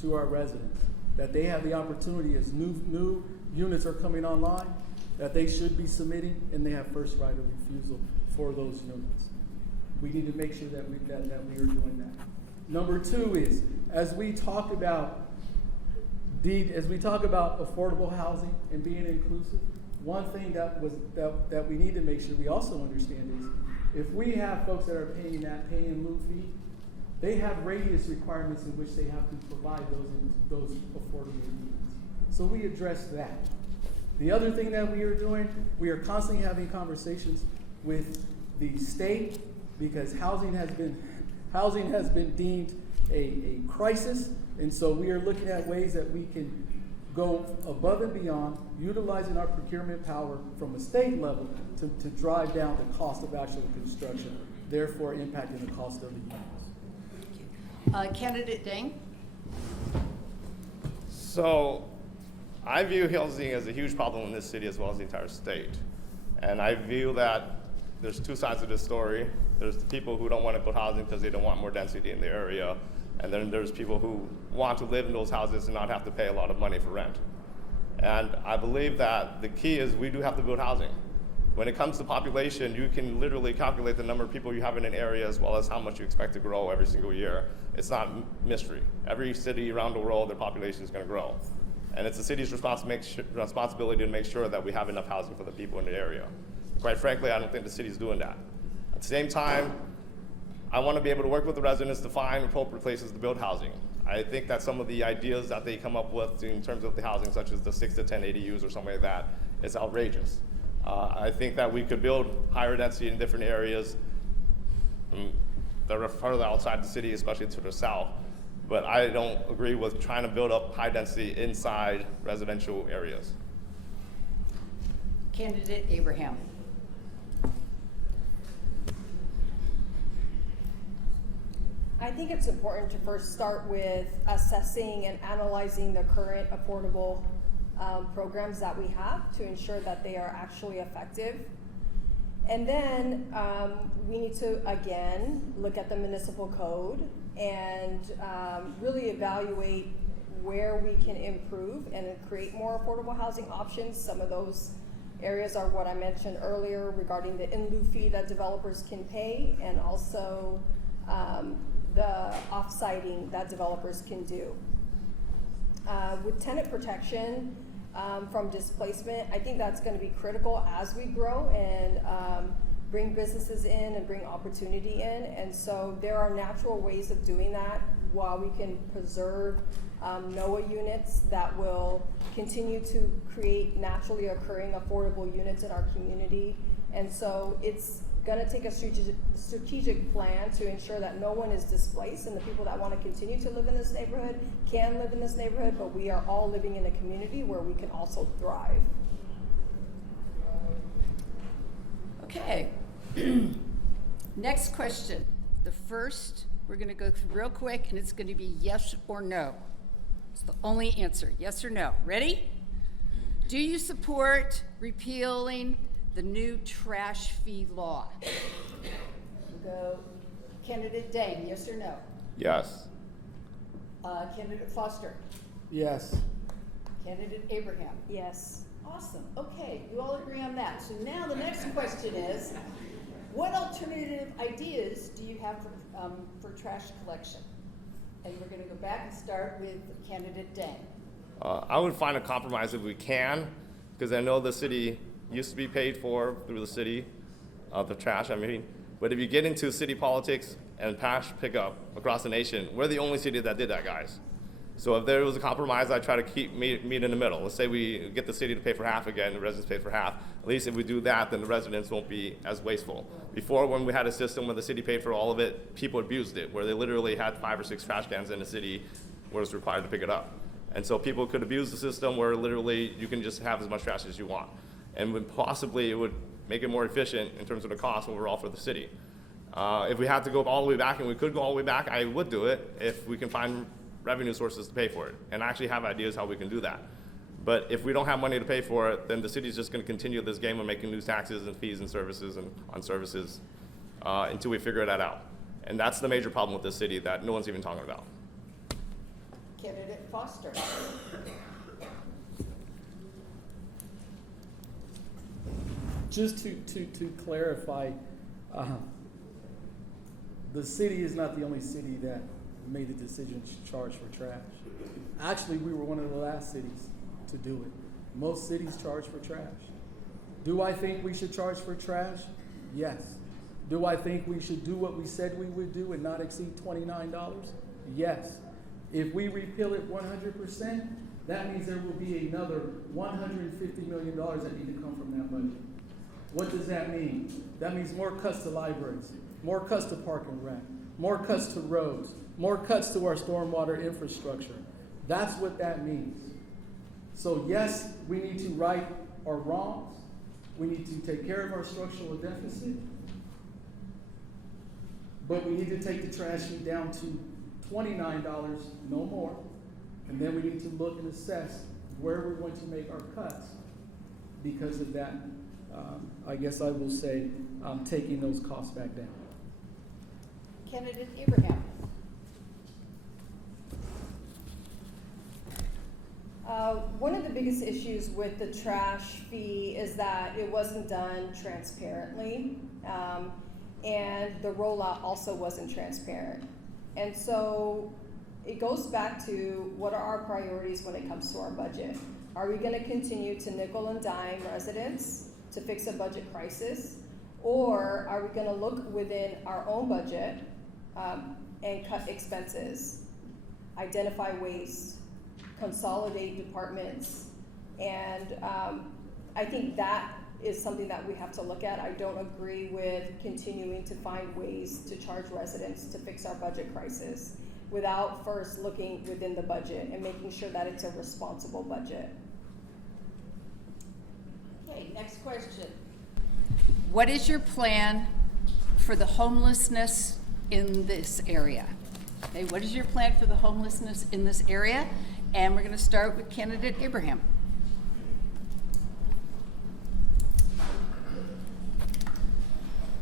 to our residents that they have the opportunity as new units are coming online, that they should be submitting, and they have first right of refusal for those units. We need to make sure that we are doing that. Number two is, as we talk about affordable housing and being inclusive, one thing that we need to make sure we also understand is, if we have folks that are paying in lieu fee, they have radius requirements in which they have to provide those affordable units. So we address that. The other thing that we are doing, we are constantly having conversations with the state, because housing has been deemed a crisis, and so we are looking at ways that we can go above and beyond, utilizing our procurement power from a state level to drive down the cost of actual construction, therefore impacting the cost of the units. Candidate Dang. So I view housing as a huge problem in this city as well as the entire state. And I view that there's two sides of this story. There's the people who don't want to put housing because they don't want more density in the area. And then there's people who want to live in those houses and not have to pay a lot of money for rent. And I believe that the key is we do have to build housing. When it comes to population, you can literally calculate the number of people you have in an area as well as how much you expect to grow every single year. It's not mystery. Every city around the world, their population is going to grow. And it's the city's responsibility to make sure that we have enough housing for the people in the area. Quite frankly, I don't think the city's doing that. At the same time, I want to be able to work with the residents to find appropriate places to build housing. I think that some of the ideas that they come up with in terms of the housing, such as the 6 to 10 ADUs or something like that, is outrageous. I think that we could build higher density in different areas that are further outside the city, especially to the south. But I don't agree with trying to build up high density inside residential areas. Candidate Abraham. I think it's important to first start with assessing and analyzing the current affordable programs that we have to ensure that they are actually effective. And then we need to, again, look at the municipal code and really evaluate where we can improve and create more affordable housing options. Some of those areas are what I mentioned earlier regarding the in lieu fee that developers can pay, and also the off-siting that developers can do. With tenant protection from displacement, I think that's going to be critical as we grow and bring businesses in and bring opportunity in. And so there are natural ways of doing that while we can preserve NOAA units that will continue to create naturally occurring affordable units in our community. And so it's going to take a strategic plan to ensure that no one is displaced, and the people that want to continue to live in this neighborhood can live in this neighborhood, but we are all living in a community where we can also thrive. Okay. Next question. The first, we're going to go through real quick, and it's going to be yes or no. It's the only answer, yes or no. Ready? Do you support repealing the new trash fee law? We'll go Candidate Dang, yes or no? Yes. Candidate Foster? Yes. Candidate Abraham? Yes. Awesome. Okay, you all agree on that. So now the next question is, what alternative ideas do you have for trash collection? And we're going to go back and start with candidate Dang. I would find a compromise if we can, because I know the city used to be paid for through the city, the trash, but if you get into city politics and trash pickup across the nation, we're the only city that did that, guys. So if there was a compromise, I try to meet in the middle. Let's say we get the city to pay for half again, the residents pay for half. At least if we do that, then the residents won't be as wasteful. Before, when we had a system where the city paid for all of it, people abused it, where they literally had 5 or 6 trash cans in the city where it's required to pick it up. And so people could abuse the system where literally you can just have as much trash as you want. And possibly it would make it more efficient in terms of the cost overall for the city. If we had to go all the way back, and we could go all the way back, I would do it if we can find revenue sources to pay for it. And I actually have ideas how we can do that. But if we don't have money to pay for it, then the city's just going to continue this game of making new taxes and fees and services and on services until we figure that out. And that's the major problem with this city that no one's even talking about. Candidate Foster. Just to clarify, the city is not the only city that made the decision to charge for trash. Actually, we were one of the last cities to do it. Most cities charge for trash. Do I think we should charge for trash? Yes. Do I think we should do what we said we would do and not exceed $29? Yes. If we repeal it 100%, that means there will be another $150 million that need to come from that budget. What does that mean? That means more cuts to libraries, more cuts to park and rec, more cuts to roads, more cuts to our stormwater infrastructure. That's what that means. So yes, we need to right our wrongs. We need to take care of our structural deficit. But we need to take the trash sheet down to $29, no more. And then we need to look and assess where we're going to make our cuts because of that. I guess I will say taking those costs back down. Candidate Abraham. One of the biggest issues with the trash fee is that it wasn't done transparently, and the rollout also wasn't transparent. And so it goes back to what are our priorities when it comes to our budget? Are we going to continue to nickel and dime residents to fix a budget crisis? Or are we going to look within our own budget and cut expenses, identify waste, consolidate departments? And I think that is something that we have to look at. I don't agree with continuing to find ways to charge residents to fix our budget crisis without first looking within the budget and making sure that it's a responsible budget. Okay, next question. What is your plan for the homelessness in this area? Okay, what is your plan for the homelessness in this area? And we're going to start with candidate Abraham.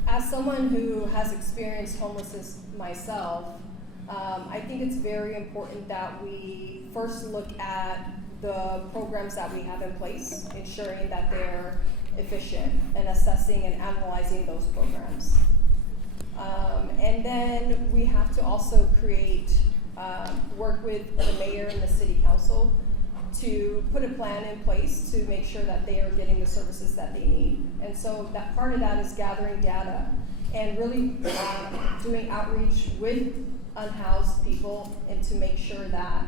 As someone who has experienced homelessness myself, I think it's very important that we first look at the programs that we have in place, ensuring that they're efficient, and assessing and analyzing those programs. And then we have to also work with the mayor and the city council to put a plan in place to make sure that they are getting the services that they need. And so that part of that is gathering data and really doing outreach with unhoused people and to make sure that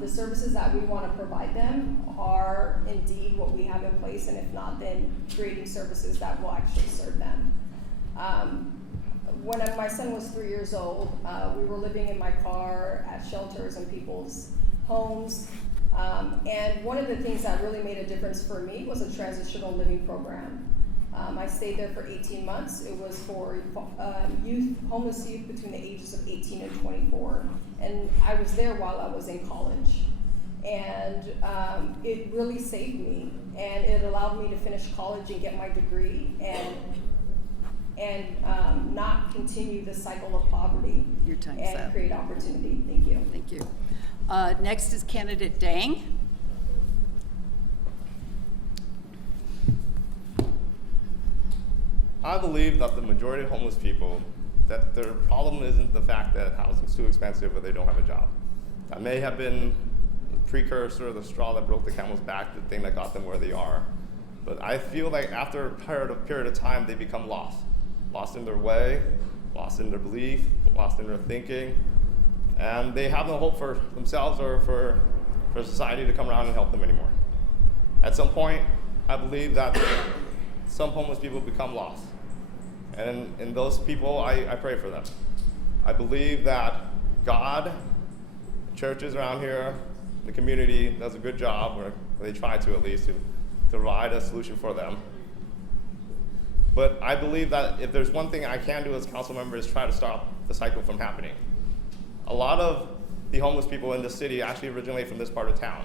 the services that we want to provide them are indeed what we have in place, and if not, then creating services that will actually serve them. When my son was 3 years old, we were living in my car at shelters and people's homes. And one of the things that really made a difference for me was a transitional living program. I stayed there for 18 months. It was for homeless youth between the ages of 18 and 24. And I was there while I was in college. And it really saved me. And it allowed me to finish college and get my degree and not continue the cycle of poverty. Your time's and up. create opportunity. Thank you. Thank you. Next is candidate Dang. I believe that the majority of homeless people, that their problem isn't the fact that housing's too expensive or they don't have a job. That may have been the precursor, the straw that broke the camel's back, the thing that got them where they are. But I feel like after a period of time, they become lost. Lost in their way, lost in their belief, lost in their thinking, and they have no hope for themselves or for society to come around and help them anymore. At some point, I believe that some homeless people become lost. And in those people, I pray for them. I believe that God, churches around here, the community does a good job, or they try to at least, to provide a solution for them. But I believe that if there's one thing I can do as council member is try to stop the cycle from happening. A lot of the homeless people in the city actually originate from this part of town.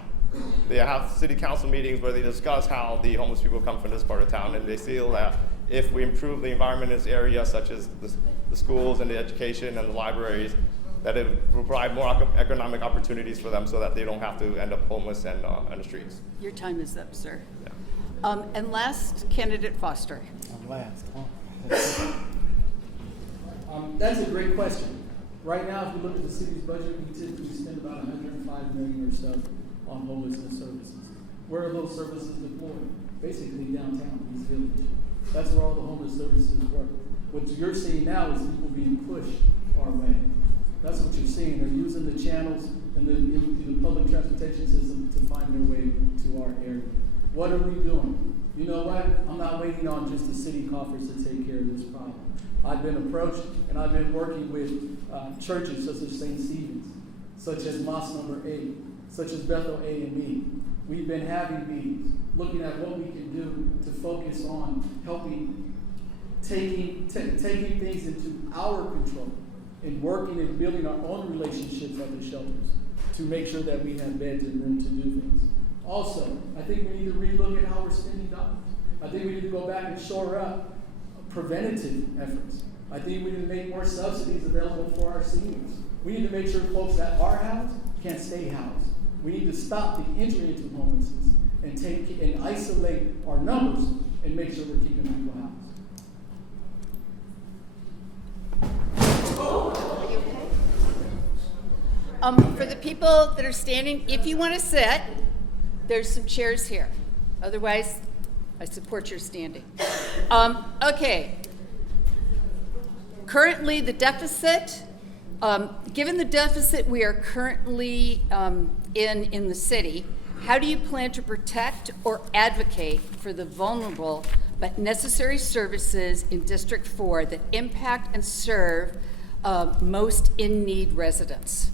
They have city council meetings where they discuss how the homeless people come from this part of town, and they feel that if we improve the environment in this area, such as the schools and the education and the libraries, that it will provide more economic opportunities for them so that they don't have to end up homeless and on the streets. Your time is up, sir. Yeah. And last, candidate Foster. I'm last, huh? That's a great question. Right now, if you look at the city's budget, we typically spend about $105 million or so on homelessness services. Where are those services deployed? Basically downtown, East Village. That's where all the homeless services work. What you're seeing now is people being pushed our way. That's what you're seeing. They're using the channels and the public transportation system to find their way to our area. What are we doing? You know what? I'm not waiting on just the city coffers to take care of this problem. I've been approached and I've been working with churches such as St. Stephen's, such as Mosque Number 8, such as Bethel A&E. We've been having meetings, looking at what we can do to focus on helping, taking things into our control and working and building our own relationships at the shelters to make sure that we have beds and room to do things. Also, I think we need to relook at how we're spending dollars. I think we need to go back and shore up preventative efforts. I think we need to make more subsidies available for our seniors. We need to make sure folks that are housed can stay housed. We need to stop the entry into homelessness and isolate our numbers and make sure we're keeping people housed. For the people that are standing, if you want to sit, there's some chairs here. Otherwise, I support your standing. Okay. Currently, the deficit, given the deficit we are currently in the city, how do you plan to protect or advocate for the vulnerable but necessary services in District 4 that impact and serve most in-need residents?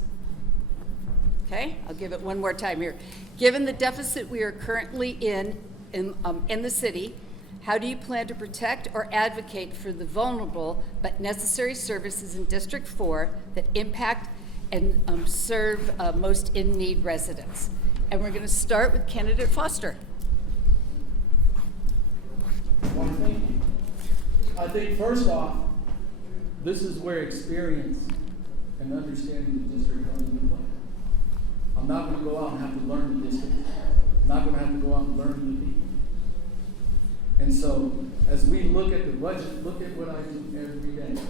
Okay, I'll give it one more time here. Given the deficit we are currently in the city, how do you plan to protect or advocate for the vulnerable but necessary services in District 4 that impact and serve most in-need residents? And we're going to start with candidate Foster. Well, thank you. I think first off, this is where experience and understanding the district comes into play. I'm not going to go out and have to learn the district. I'm not going to have to go out and learn the people. And so, as we look at the budget, look at what I do every day.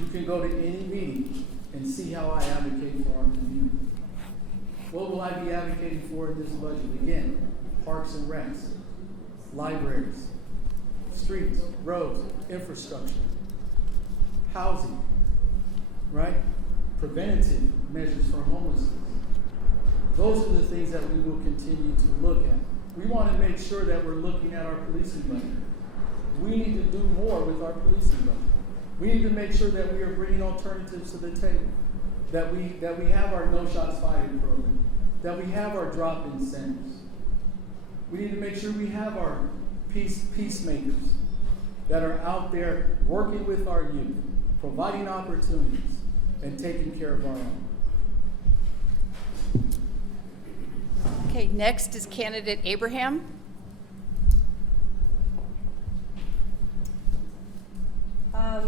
You can go to any meeting and see how I advocate for our community. What will I be advocating for in this budget? Again, parks and recs, libraries, streets, roads, infrastructure, housing, right? Preventative measures for homelessness. Those are the things that we will continue to look at. We want to make sure that we're looking at our policing budget. We need to do more with our policing budget. We need to make sure that we are bringing alternatives to the table, that we have our No Shots Fired program, that we have our drop-in centers. We need to make sure we have our peacemakers that are out there working with our youth, providing opportunities, and taking care of our own. Okay, next is candidate Abraham.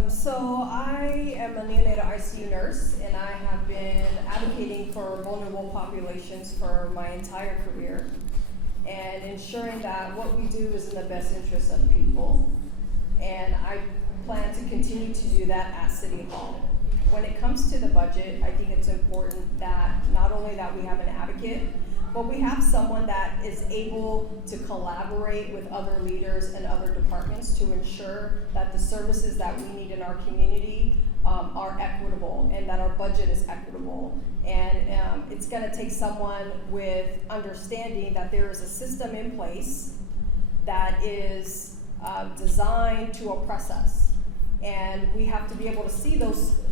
So I am a neonatal ICU nurse, and I have been advocating for vulnerable populations for my entire career, and ensuring that what we do is in the best interest of people. and I plan to continue to do that at City Hall. When it comes to the budget, I think it's important that not only that we have an advocate, but we have someone that is able to collaborate with other leaders and other departments to ensure that the services that we need in our community are equitable and that our budget is equitable. And it's gonna take someone with understanding that there is a system in place that is designed to oppress us. And we have to be able to see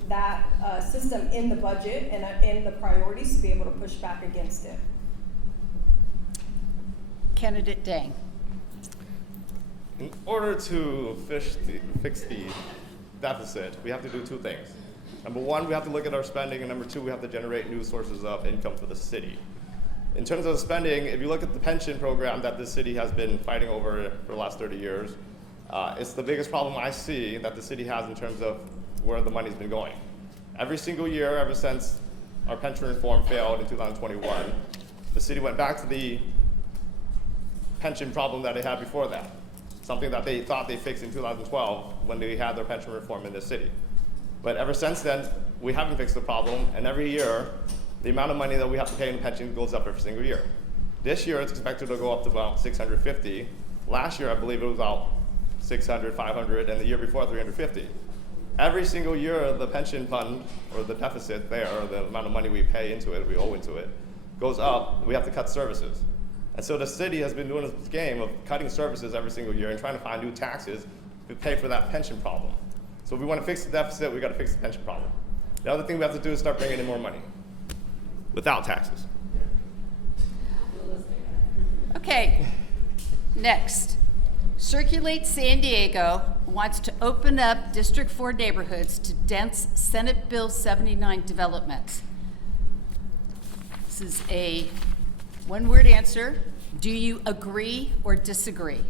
that system in the budget and in the priorities to be able to push back against it. Candidate Dang. In order to fix the deficit, we have to do two things. Number one, we have to look at our spending, and number two, we have to generate new sources of income for the city. In terms of spending, if you look at the pension program that this city has been fighting over for the last 30 years, it's the biggest problem I see that the city has in terms of where the money's been going. Every single year, ever since our pension reform failed in 2021, the city went back to the pension problem that they had before that, something that they thought they fixed in 2012 when they had their pension reform in the city. But ever since then, we haven't fixed the problem, and every year, the amount of money that we have to pay in pension goes up every single year. This year, it's expected to go up to about $650. Last year, I believe it was about $600, $500, and the year before, $350. Every single year, the pension fund, or the deficit there, or the amount of money we pay into it, we owe into it, goes up. We have to cut services. And so the city has been doing this game of cutting services every single year and trying to find new taxes to pay for that pension problem. So if we want to fix the deficit, we got to fix the pension problem. The other thing we have to do is start bringing in more money without taxes. Okay, next. Circulate San Diego wants to open up District 4 neighborhoods to dense Senate Bill 79 development. This is a one-word answer. Do you agree or disagree?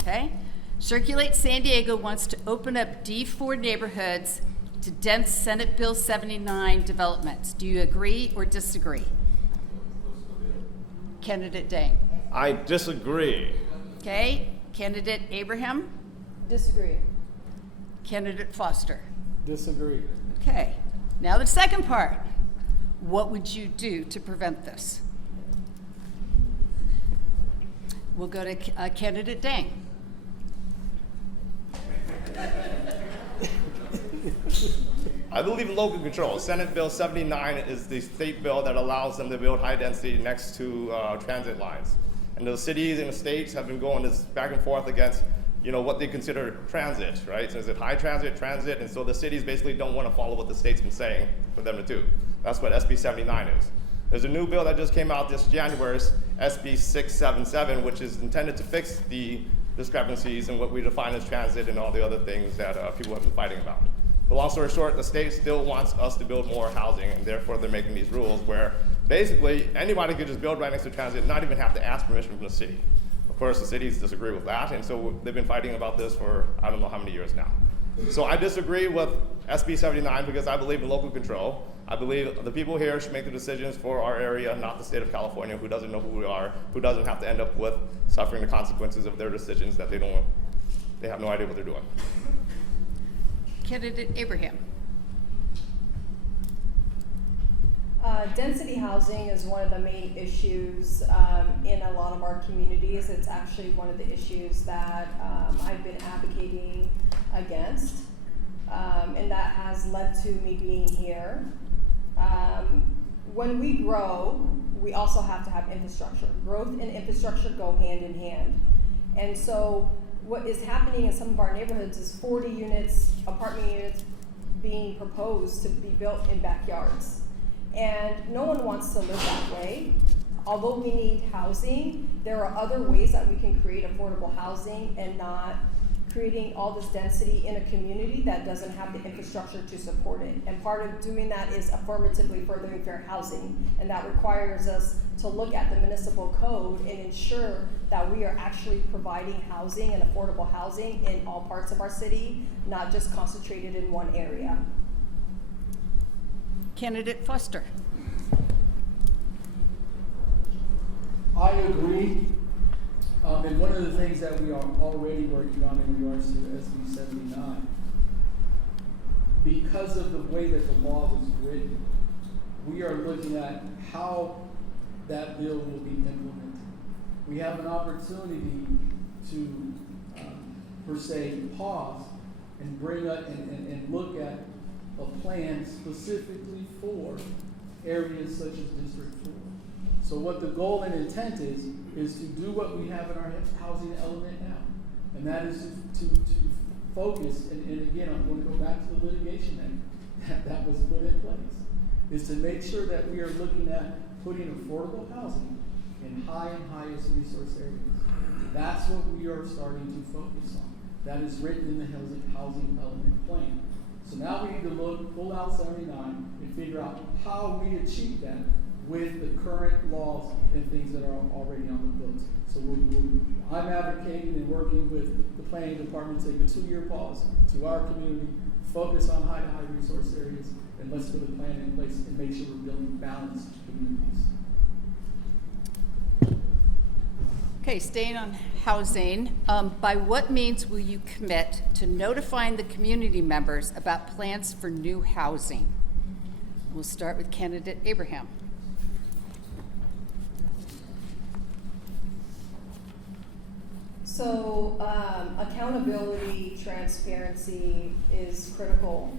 Okay? Circulate San Diego wants to open up D4 neighborhoods to dense Senate Bill 79 developments. Do you agree or disagree? Candidate Dang. I disagree. Okay. Candidate Abraham? Disagree. Candidate Foster? Disagree. Okay. Now the second part. What would you do to prevent this? We'll go to Candidate Dang. I believe in local control. Senate Bill 79 is the state bill that allows them to build high density next to transit lines. And the cities and the states have been going this back and forth against, what they consider transit, right? So is it high transit, and so the cities basically don't want to follow what the state's been saying for them to do. That's what SB 79 is. There's a new bill that just came out this January, SB 677, which is intended to fix the discrepancies in what we define as transit and all the other things that people have been fighting about. But long story short, the state still wants us to build more housing, and therefore they're making these rules where basically anybody could just build right next to transit and not even have to ask permission from the city. Of course, the cities disagree with that, and so they've been fighting about this for I don't know how many years now. So I disagree with SB 79 because I believe in local control. I believe the people here should make the decisions for our area, not the state of California, who doesn't know who we are, who doesn't have to end up with suffering the consequences of their decisions that they have no idea what they're doing. Candidate Abraham. Density housing is one of the main issues in a lot of our communities. It's actually one of the issues that I've been advocating against, and that has led to me being here. When we grow, we also have to have infrastructure. Growth and infrastructure go hand in hand. And so what is happening in some of our neighborhoods is 40 units, apartment units being proposed to be built in backyards. And no one wants to live that way. Although we need housing, there are other ways that we can create affordable housing and not creating all this density in a community that doesn't have the infrastructure to support it. And part of doing that is affirmatively furthering fair housing. And that requires us to look at the municipal code and ensure that we are actually providing housing and affordable housing in all parts of our city, not just concentrated in one area. Candidate Foster. I agree And one of the things that we are already working on in regards to SB 79, because of the way that the law was written, we are looking at how that bill will be implemented. We have an opportunity to, per se, pause and bring up and look at a plan specifically for areas such as District 4. So what the goal and intent is to do what we have in our housing element now. And that is to focus, and again, I'm going to go back to the litigation that was put in place, is to make sure that we are looking at putting affordable housing in high and highest resource areas. That's what we are starting to focus on. That is written in the housing element plan. So now we need to pull out 79 and figure out how we achieve that with the current laws and things that are already on the books. So I'm advocating and working with the planning department to take a 2-year pause to our community, focus on high to high resource areas, and let's put a plan in place and make sure we're building balanced communities. Okay, staying on housing, by what means will you commit to notifying the community members about plans for new housing? We'll start with candidate Abraham. So accountability, transparency is critical,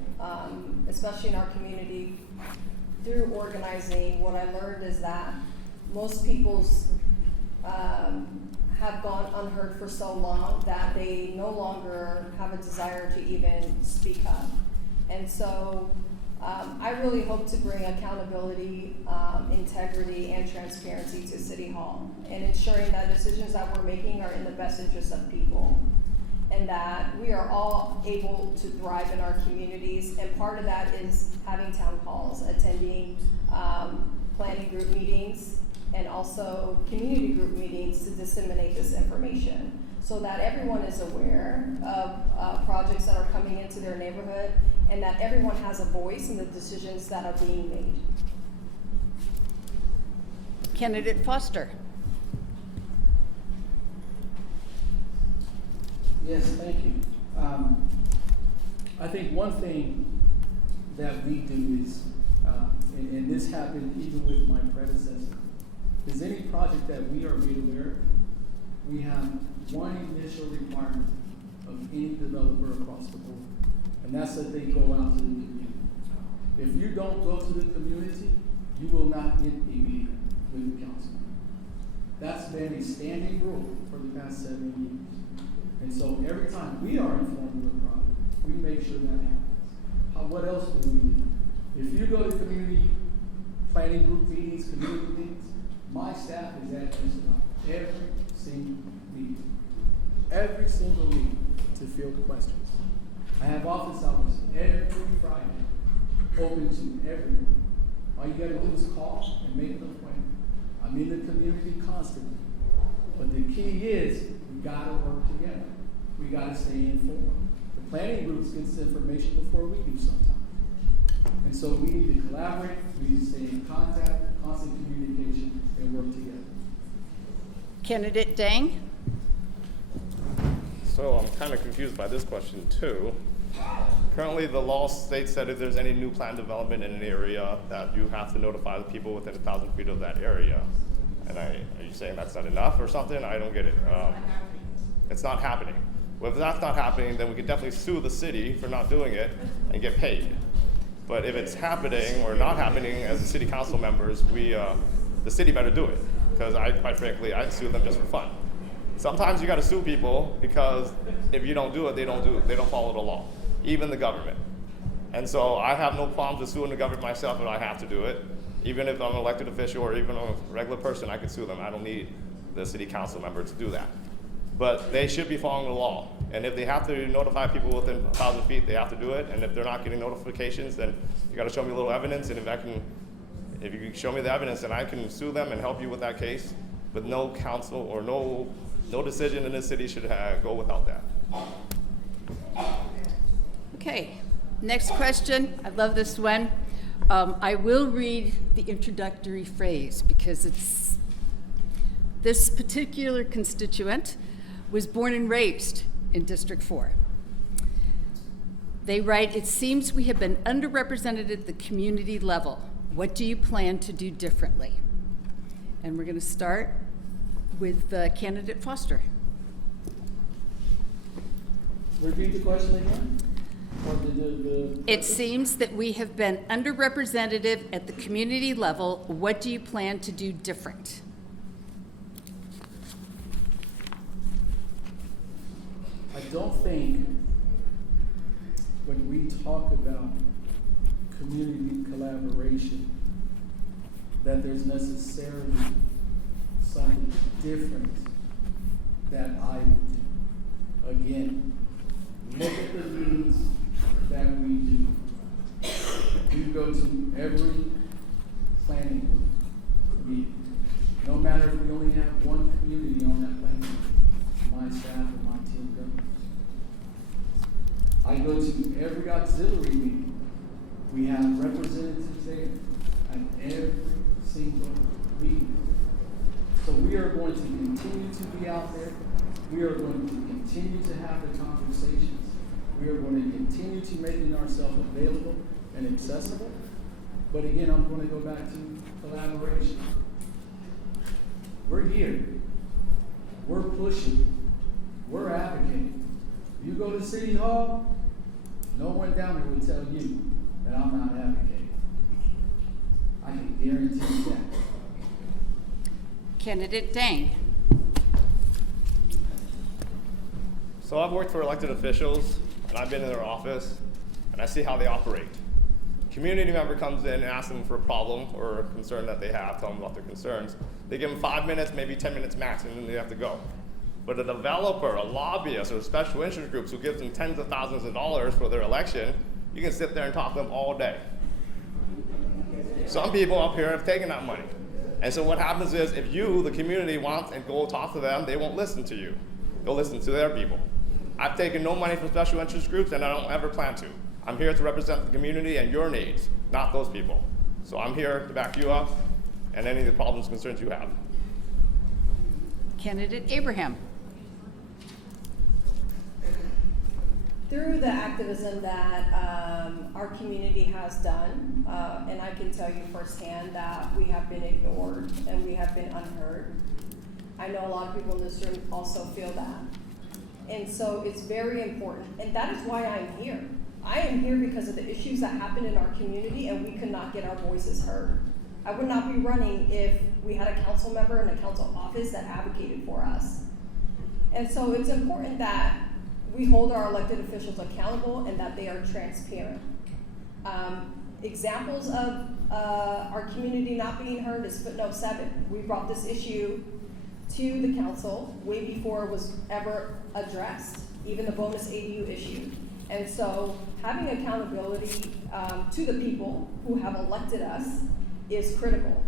especially in our community. Through organizing, what I learned is that most people's have gone unheard for so long that they no longer have a desire to even speak up. And so I really hope to bring accountability, integrity, and transparency to City Hall, and ensuring that decisions that we're making are in the best interest of people, and that we are all able to thrive in our communities. And part of that is having town halls, attending planning group meetings, and also community group meetings to disseminate this information so that everyone is aware of projects that are coming into their neighborhood, and that everyone has a voice in the decisions that are being made. Candidate Foster. Yes, thank you. I think one thing that we do is, and this happened even with my predecessor, is any project that we are made aware of, we have one initial requirement of any developer across the board, and that's that they go out to the community. If you don't go to the community, you will not get a meeting with the council. That's been a standing rule for the past 7 years. And so every time we are informed of a project, we make sure that happens. What else do we do? If you go to community planning group meetings, community meetings, my staff is at just about every single meeting. Every single meeting to field questions. I have office hours every Friday, open to everyone. All you gotta do is call and make an appointment. I'm in the community constantly. But the key is, we gotta work together. We gotta stay informed. The planning groups get this information before we do sometimes. And so we need to collaborate, we need to stay in contact, constant communication, and work together. Candidate Dang. So I'm kind of confused by this question too. Currently, the law states that if there's any new planned development in an area, that you have to notify the people within 1,000 feet of that area. And are you saying that's not enough or something? I don't get it. It's not happening. Well, if that's not happening, then we could definitely sue the city for not doing it and get paid. But if it's happening or not happening, as the city council members, the city better do it. Because quite frankly, I'd sue them just for fun. Sometimes you got to sue people because if you don't do it, they don't follow the law, even the government. And so I have no problem with suing the government myself if I have to do it. Even if I'm an elected official or even a regular person, I can sue them. I don't need the city council member to do that. But they should be following the law. And if they have to notify people within 1,000 feet, they have to do it. And if they're not getting notifications, then you got to show me a little evidence. And if you can show me the evidence, then I can sue them and help you with that case. But no council or no decision in this city should go without that. Okay, next question. I love this one. I will read the introductory phrase because it's This particular constituent was born and raised in District 4. They write, "It seems we have been underrepresented at the community level. What do you plan to do differently?" And we're going to start with candidate Foster. Repeat the question again? Or It seems that we have been underrepresented at the community level. What do you plan to do different? I don't think when we talk about community collaboration that there's necessarily something different that I would do. Again, look at the needs that we do. We go to every planning board meeting. No matter if we only have one community on that planning board, my staff and my team goes. I go to every auxiliary meeting. We have representatives there at every single meeting. So we are going to continue to be out there. We are going to continue to have the conversations. We are going to continue to making ourselves available and accessible. But again, I'm going to go back to collaboration. We're here. We're pushing. We're advocating. You go to City Hall, no one down here will tell you that I'm not advocating. I can guarantee you that. Candidate Dang. So I've worked for elected officials, and I've been in their office, and I see how they operate. Community member comes in and asks them for a problem or a concern that they have, tell them about their concerns. They give them 5 minutes, maybe 10 minutes max, and then they have to go. But a developer, a lobbyist, or special interest groups who gives them tens of thousands of dollars for their election, you can sit there and talk to them all day. Some people up here have taken that money. And so what happens is if you, the community, want and go talk to them, they won't listen to you. They'll listen to their people. I've taken no money from special interest groups, and I don't ever plan to. I'm here to represent the community and your needs, not those people. So I'm here to back you up and any of the problems, concerns you have. Candidate Abraham. Through the activism that our community has done, and I can tell you firsthand that we have been ignored and we have been unheard. I know a lot of people in this room also feel that. And so it's very important, and that is why I'm here. I am here because of the issues that happen in our community and we could not get our voices heard. I would not be running if we had a council member in a council office that advocated for us. And so it's important that we hold our elected officials accountable and that they are transparent. Examples of our community not being heard is footnote 7. We brought this issue to the council way before it was ever addressed, even the bonus ADU issue. And so having accountability to the people who have elected us is critical.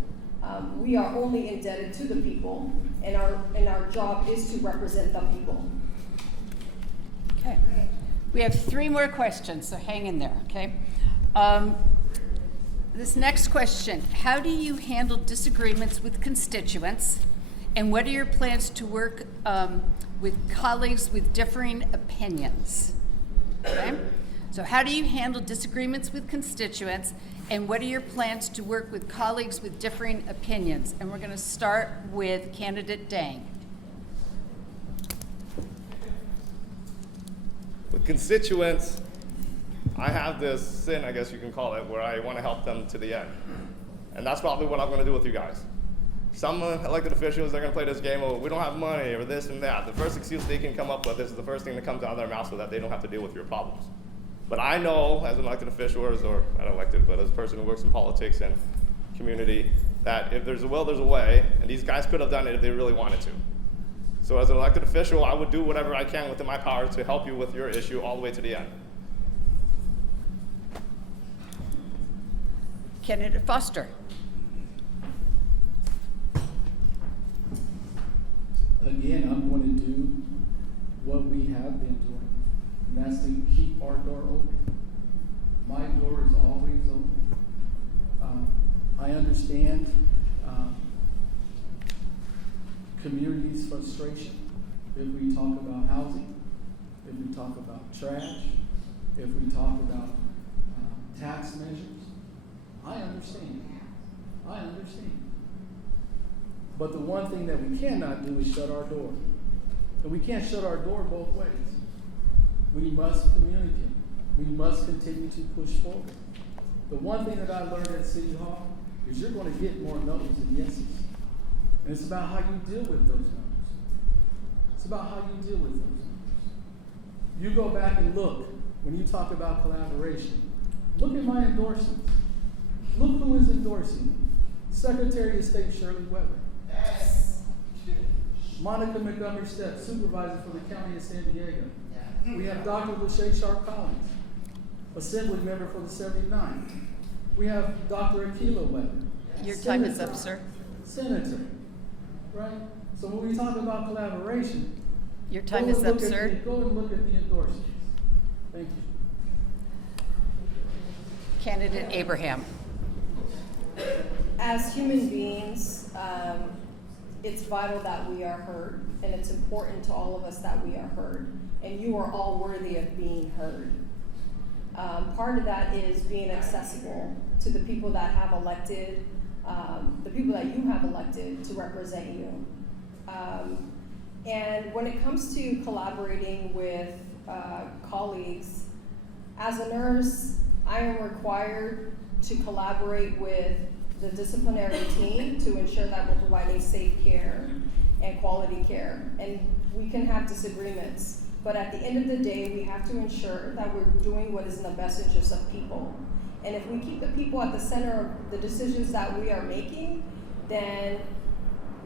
We are only indebted to the people, and our job is to represent the people. Okay. We have 3 more questions, so hang in there, okay? This next question, how do you handle disagreements with constituents, and what are your plans to work with colleagues with differing opinions? Okay? So how do you handle disagreements with constituents, and what are your plans to work with colleagues with differing opinions? And we're going to start with candidate Dang. With constituents, I have this sin, I guess you can call it, where I want to help them to the end. And that's probably what I'm going to do with you guys. Some elected officials, they're going to play this game of, we don't have money, or this and that. The first excuse they can come up with is the first thing that comes out of their mouth so that they don't have to deal with your problems. But I know, as an elected official, or not elected, but as a person who works in politics and community, that if there's a will, there's a way, and these guys could have done it if they really wanted to. So as an elected official, I would do whatever I can within my power to help you with your issue all the way to the end. Candidate Foster. Again, I'm going to do what we have been doing, and that's to keep our door open. My door is always open. I understand frustration if we talk about housing, if we talk about trash, if we talk about tax measures. I understand. But the one thing that we cannot do is shut our door. And we can't shut our door both ways. We must communicate. We must continue to push forward. The one thing that I learned at City Hall is you're going to get more no's than yeses. And it's about how you deal with those no's. It's about how you deal with those no's. You go back and look, when you talk about collaboration, look at my endorsements. Look who is endorsing me. Secretary of State Shirley Weber. Yes. Monica Montgomery Stepp, supervisor for the County of San Diego. Yeah. We have Dr. Lachey Sharp Collins, Assembly member for the 79. We have Dr. Akila Weber. Your time is up, sir. Senator, right? So when we talk about collaboration, Your time is up, sir. Go and look at the endorsements. Thank you. Candidate Abraham. As human beings, it's vital that we are heard, and it's important to all of us that we are heard, and you are all worthy of being heard. Part of that is being accessible to the people that have elected, the people that you have elected to represent you. And when it comes to collaborating with colleagues, as a nurse, I am required to collaborate with the disciplinary team to ensure that we're providing safe care and quality care. And we can have disagreements, but at the end of the day, we have to ensure that we're doing what is in the best interest of people. And if we keep the people at the center of the decisions that we are making, then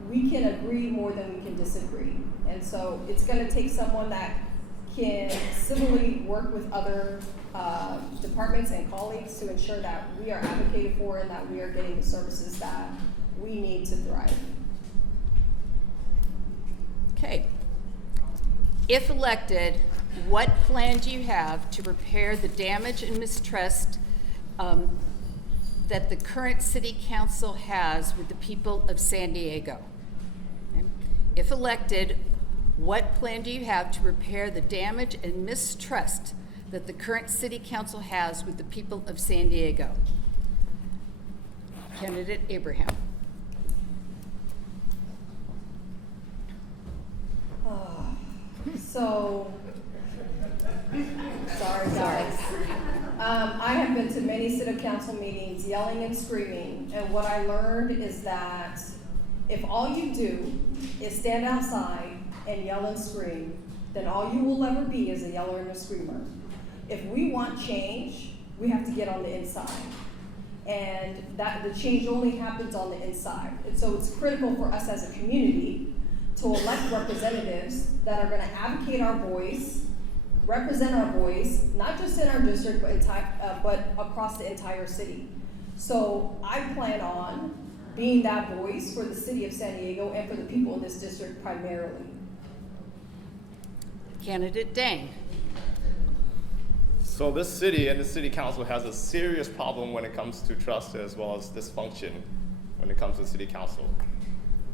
we can agree more than we can disagree. And so it's gonna take someone that can civilly work with other departments and colleagues to ensure that we are advocated for and that we are getting the services that we need to thrive. Okay. If elected, what plan do you have to repair the damage and mistrust that the current city council has with the people of San Diego? Okay. If elected, what plan do you have to repair the damage and mistrust that the current city council has with the people of San Diego? Candidate Abraham. Sorry guys. I have been to many city council meetings yelling and screaming, and what I learned is that if all you do is stand outside and yell and scream, then all you will ever be is a yeller and a screamer. If we want change, we have to get on the inside. And that the change only happens on the inside. And so it's critical for us as a community to elect representatives that are gonna advocate our voice, represent our voice, not just in our district, but across the entire city. So I plan on being that voice for the city of San Diego and for the people in this district primarily. Candidate Dang. So this city and the city council has a serious problem when it comes to trust as well as dysfunction when it comes to the city council.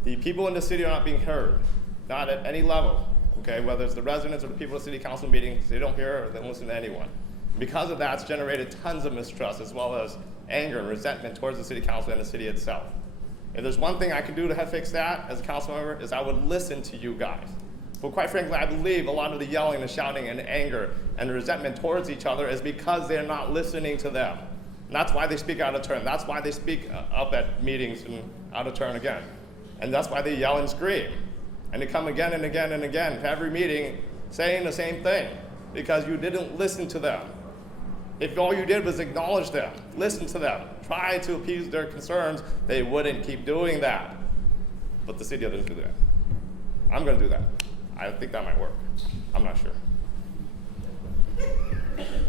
The people in the city are not being heard, not at any level, okay? Whether it's the residents or the people at city council meetings, they don't hear or they don't listen to anyone. Because of that, it's generated tons of mistrust as well as anger and resentment towards the city council and the city itself. If there's one thing I could do to fix that as a council member is I would listen to you guys. But quite frankly, I believe a lot of the yelling and shouting and anger and the resentment towards each other is because they're not listening to them. And that's why they speak out of turn. That's why they speak up at meetings and out of turn again. And that's why they yell and scream. And they come again and again and again to every meeting saying the same thing because you didn't listen to them. If all you did was acknowledge them, listen to them, try to appease their concerns, they wouldn't keep doing that. But the city doesn't do that. I'm gonna do that. I think that might work. I'm not sure.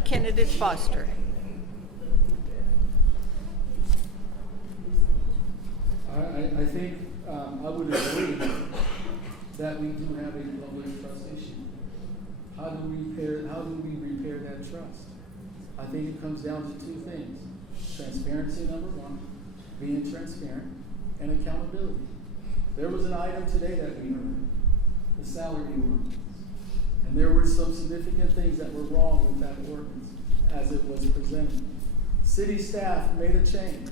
Candidate Foster. I think I would agree that we do have a public trust issue. How do we repair that trust? I think it comes down to two things. Transparency, number one, being transparent, and accountability. There was an item today that we heard the salary ordinance. And there were some significant things that were wrong with that ordinance as it was presented. City staff made a change.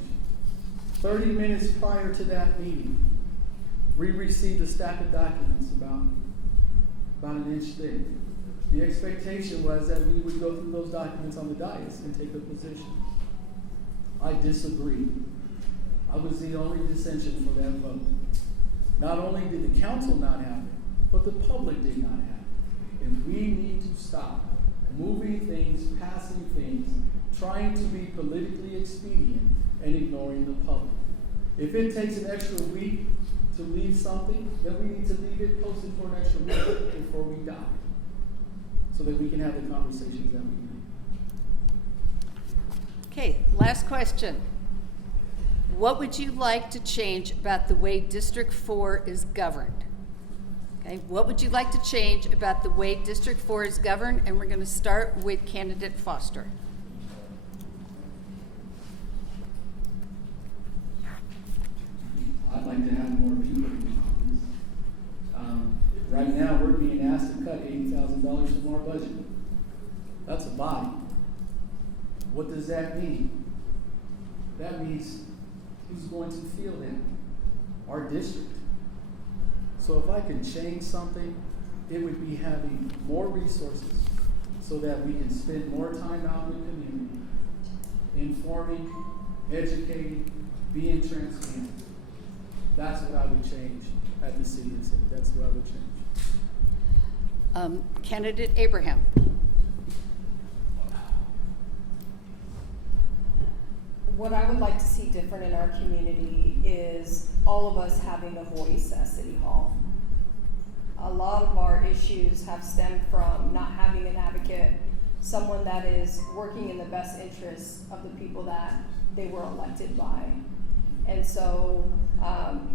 30 minutes prior to that meeting, we received a stack of documents about an inch thick. The expectation was that we would go through those documents on the dais and take a position. I disagreed. I was the only dissension for that vote. Not only did the council not have it, but the public did not have it. And we need to stop moving things, passing things, trying to be politically expedient and ignoring the public. If it takes an extra week to leave something, then we need to leave it posted for an extra week before we die, so that we can have the conversations that we need. Okay, last question. What would you like to change about the way District 4 is governed? Okay, what would you like to change about the way District 4 is governed? And we're going to start with candidate Foster. I'd like to have more people in office. Right now, we're being asked to cut $80,000 from our budget. That's a buy. What does that mean? That means who's going to feel that? Our district. So if I can change something, it would be having more resources so that we can spend more time out in the community, informing, educating, being transparent. That's what I would change at the city and city. That's what I would change. Candidate Abraham. What I would like to see different in our community is all of us having a voice at City Hall. A lot of our issues have stemmed from not having an advocate, someone that is working in the best interests of the people that they were elected by. And so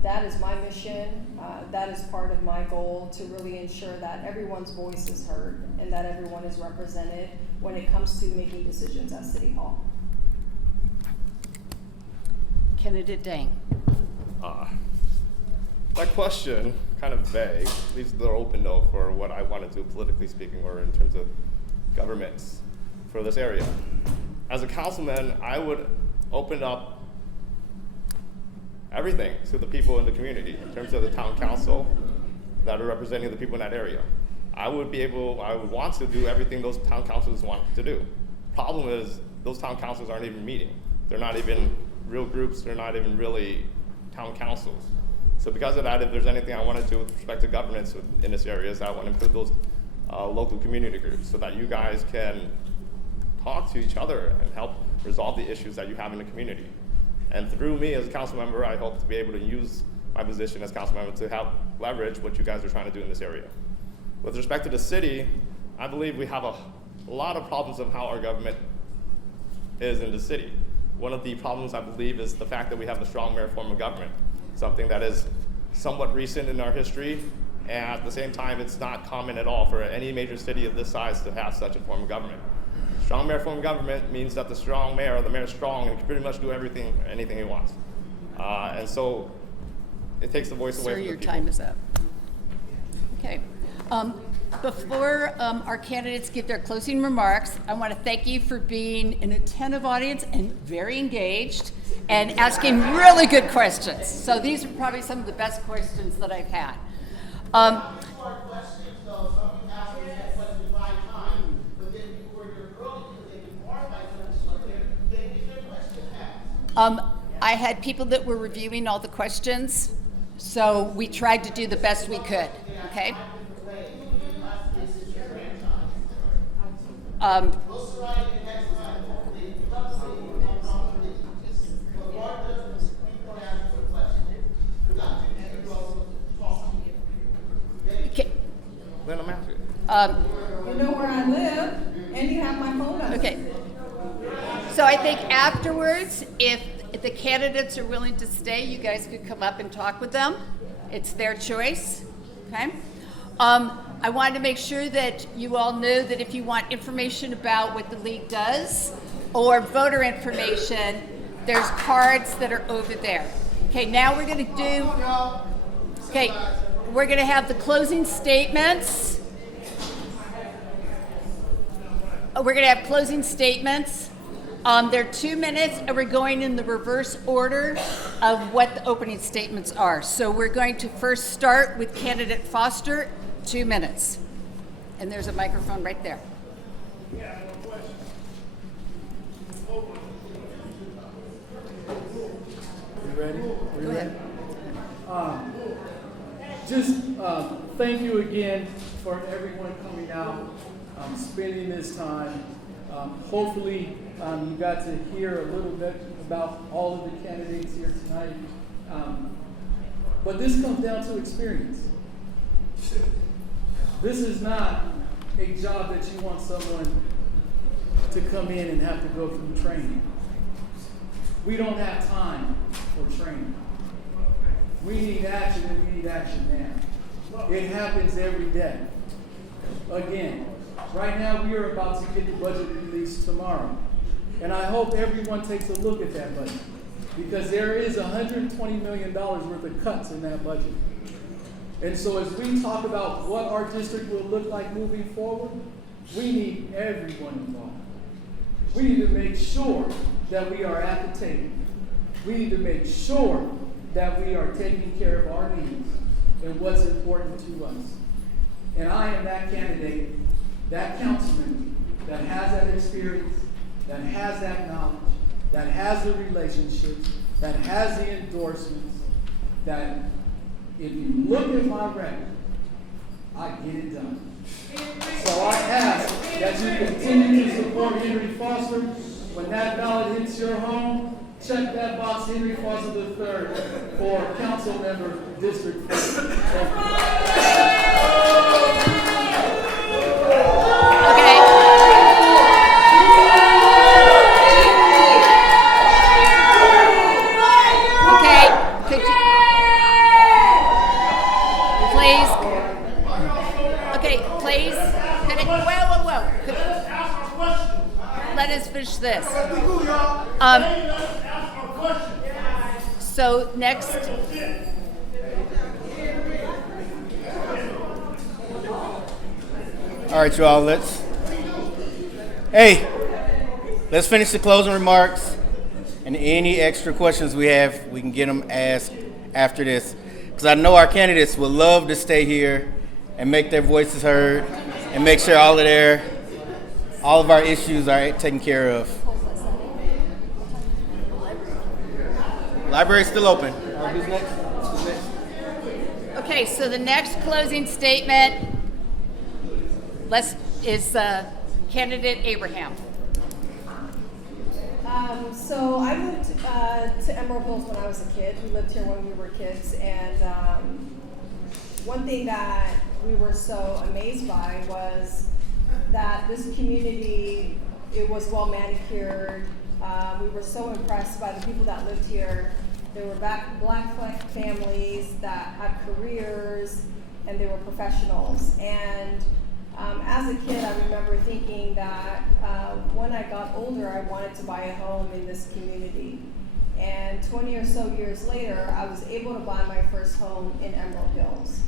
that is my mission. That is part of my goal, to really ensure that everyone's voice is heard and that everyone is represented when it comes to making decisions at City Hall. Candidate Dang. That question, kind of vague, leaves the door open though for what I want to do politically speaking, or in terms of governments for this area. As a councilman, I would open up everything to the people in the community in terms of the town council that are representing the people in that area. I would want to do everything those town councils want to do. Problem is, those town councils aren't even meeting. They're not even real groups, they're not even really town councils. So because of that, if there's anything I want to do with respect to governance in this area, is I want to include those local community groups so that you guys can talk to each other and help resolve the issues that you have in the community. And through me as a council member, I hope to be able to use my position as council member to help leverage what you guys are trying to do in this area. With respect to the city, I believe we have a lot of problems of how our government is in the city. One of the problems, I believe, is the fact that we have the strong mayor form of government, something that is somewhat recent in our history, and at the same time, it's not common at all for any major city of this size to have such a form of government. Strong mayor form of government means that the mayor is strong and can pretty much do anything he wants. And so it takes the voice away from the people. Sir, your time is up. Okay. Before our candidates give their closing remarks, I want to thank you for being an attentive audience and very engaged and asking really good questions. So these are probably some of the best questions that I've had. I had people that were reviewing all the questions, so we tried to do the best we could, okay? Then I'm asking. You know where I live, and you have my phone number. Okay. So I think afterwards, if the candidates are willing to stay, you guys could come up and talk with them. It's their choice, okay? I wanted to make sure that you all know that if you want information about what the league does or voter information, there's cards that are over there. Okay, now we're going to do we're going to have the closing statements. We're going to have closing statements. They're 2 minutes, and we're going in the reverse order of what the opening statements are. So we're going to first start with candidate Foster, 2 minutes. And there's a microphone right there. You ready? Are you Go ahead. Thank you again for everyone coming out, spending this time. Hopefully, you got to hear a little bit about all of the candidates here tonight. But this comes down to experience. This is not a job that you want someone to come in and have to go through training. We don't have time for training. We need action, and we need action now. It happens every day. Again, right now we are about to get the budget released tomorrow. And I hope everyone takes a look at that budget, because there is $120 million worth of cuts in that budget. And so as we talk about what our district will look like moving forward, we need everyone involved. We need to make sure that we are at the table. We need to make sure that we are taking care of our needs and what's important to us. And I am that candidate, that councilman that has that experience, that has that knowledge, that has the relationships, that has the endorsements, that if you look at my record, I get it done. So I ask that you continue to support Henry Foster. When that ballot hits your home, check that box, Henry Foster III, for council member District 4. Thank Let us finish this. So next. All right, y'all, let's finish the closing remarks, and any extra questions we have, we can get them asked after this, because I know our candidates would love to stay here and make their voices heard and make sure all of our issues are taken care of. Library's still open. Who's next? Okay, so the next closing statement is candidate Abraham. So I moved to Emerald Hills when I was a kid. We lived here when we were kids, and one thing that we were so amazed by was that this community, it was well manicured. We were so impressed by the people that lived here. There were black families that had careers, and they were professionals. And as a kid, I remember thinking that when I got older, I wanted to buy a home in this community. And 20 or so years later, I was able to buy my first home in Emerald Hills.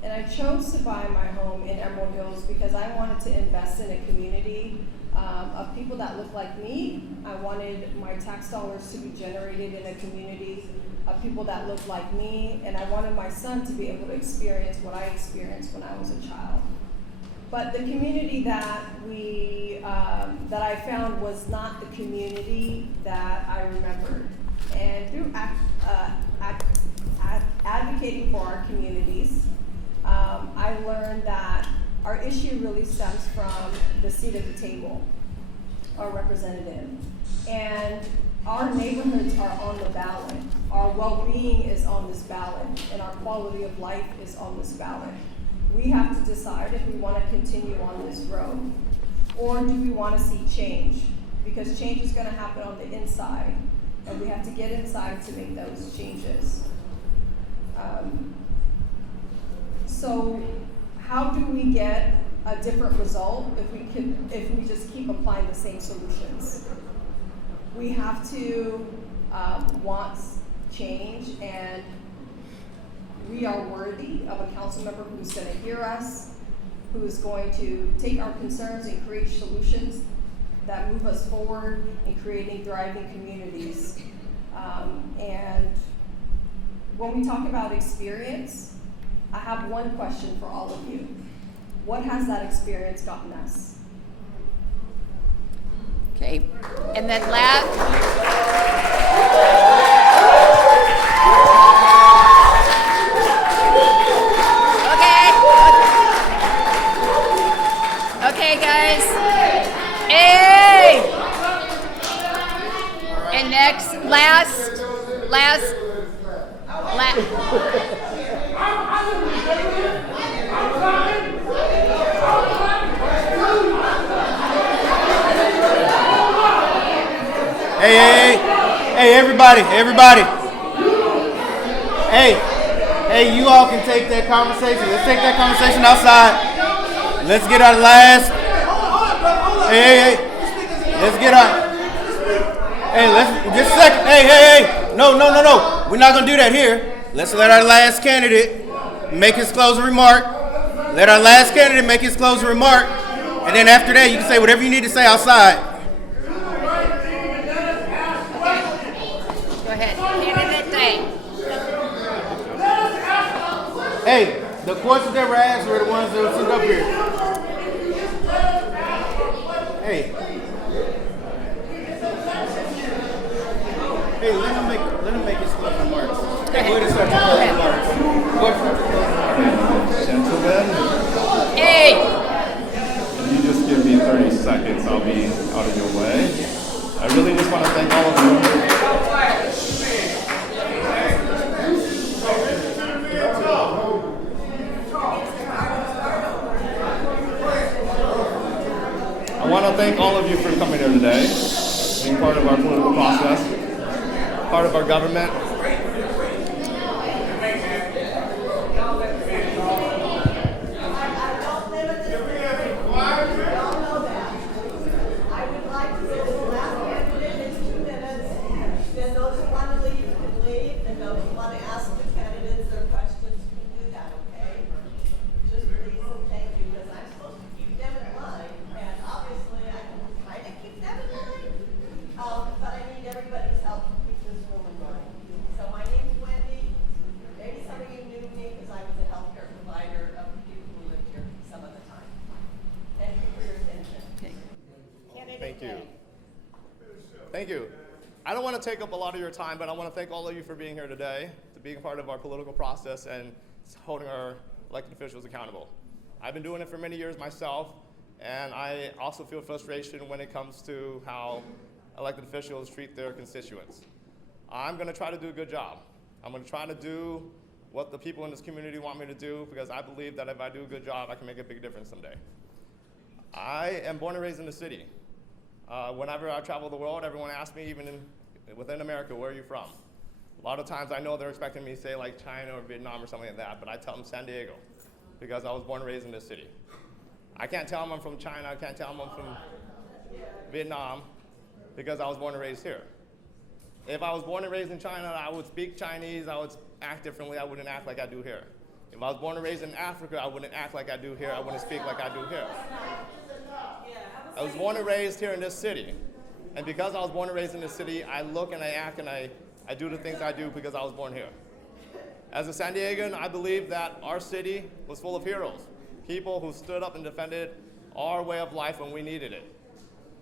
And I chose to buy my home in Emerald Hills because I wanted to invest in a community of people that look like me. I wanted my tax dollars to be generated in a community of people that look like me, and I wanted my son to be able to experience what I experienced when I was a child. But the community that that I found was not the community that I remembered. And through advocating for our communities, I learned that our issue really stems from the seat at the table, our representative. And our neighborhoods are on the ballot. Our well-being is on this ballot, and our quality of life is on this ballot. We have to decide if we want to continue on this road, or do we want to see change? Because change is going to happen on the inside, and we have to get inside to make those changes. So how do we get a different result if we just keep applying the same solutions? We have to want change, and we are worthy of a council member who's going to hear us, who is going to take our concerns and create solutions that move us forward in creating thriving communities. And when we talk about experience, I have one question for all of you. What has that experience gotten us? Okay, and then last. Okay, guys. Hey! And next, last. Hey, everybody. Hey, you all can take that conversation. Let's take that conversation outside. Let's get our last. Hey. Let's get our. Hey, just a second. Hey. No. We're not gonna do that here. Let's let our last candidate make his closing remark. And then after that, you can say whatever you need to say outside. Go ahead. Candidate Day. Hey, the questions that were asked were the ones that were sent up here. Hey, let him make his closing remarks. Go ahead and start your closing remarks. Gentlemen, Hey! if you just give me 30 seconds, I'll be out of your way. I really just want to thank all of you. I want to thank all of you for coming here today, being part of our political process, part of our government. Thank you. I don't want to take up a lot of your time, but I want to thank all of you for being here today, to being part of our political process and holding our elected officials accountable. I've been doing it for many years myself, and I also feel frustration when it comes to how elected officials treat their constituents. I'm going to try to do a good job. I'm going to try to do what the people in this community want me to do, because I believe that if I do a good job, I can make a big difference someday. I am born and raised in the city. Whenever I travel the world, everyone asks me, even within America, where are you from? A lot of times I know they're expecting me to say like China or Vietnam or something like that, but I tell them San Diego, because I was born and raised in this city. I can't tell them I'm from China, I can't tell them I'm from Vietnam, because I was born and raised here. If I was born and raised in China, I would speak Chinese, I would act differently, I wouldn't act like I do here. If I was born and raised in Africa, I wouldn't act like I do here, I wouldn't speak like I do here. I was born and raised here in this city. And because I was born and raised in this city, I look and I act and I do the things I do because I was born here. As a San Diegan, I believe that our city was full of heroes, people who stood up and defended our way of life when we needed it.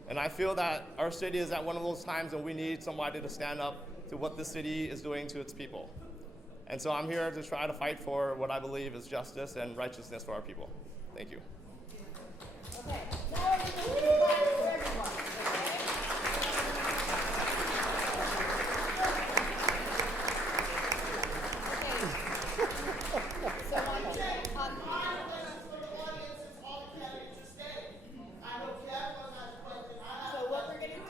And I feel that our city is at one of those times when we need somebody to stand up to what this city is doing to its people. And so I'm here to try to fight for what I believe is justice and righteousness for our people. Thank you. Okay. Now we're going to invite everyone. So what we're going to do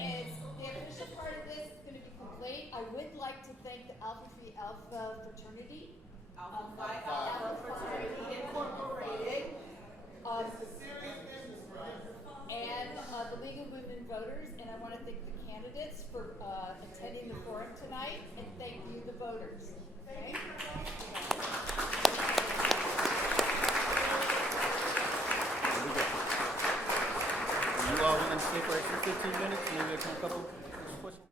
is the official part of this is going to be complete. I would like to thank the Alpha Phi Alpha fraternity. Alpha Phi Alpha fraternity incorporated. And the League of Women Voters, and I want to thank the candidates for attending the forum tonight, and thank you, the voters. Okay? 15 minutes, maybe I can cut over.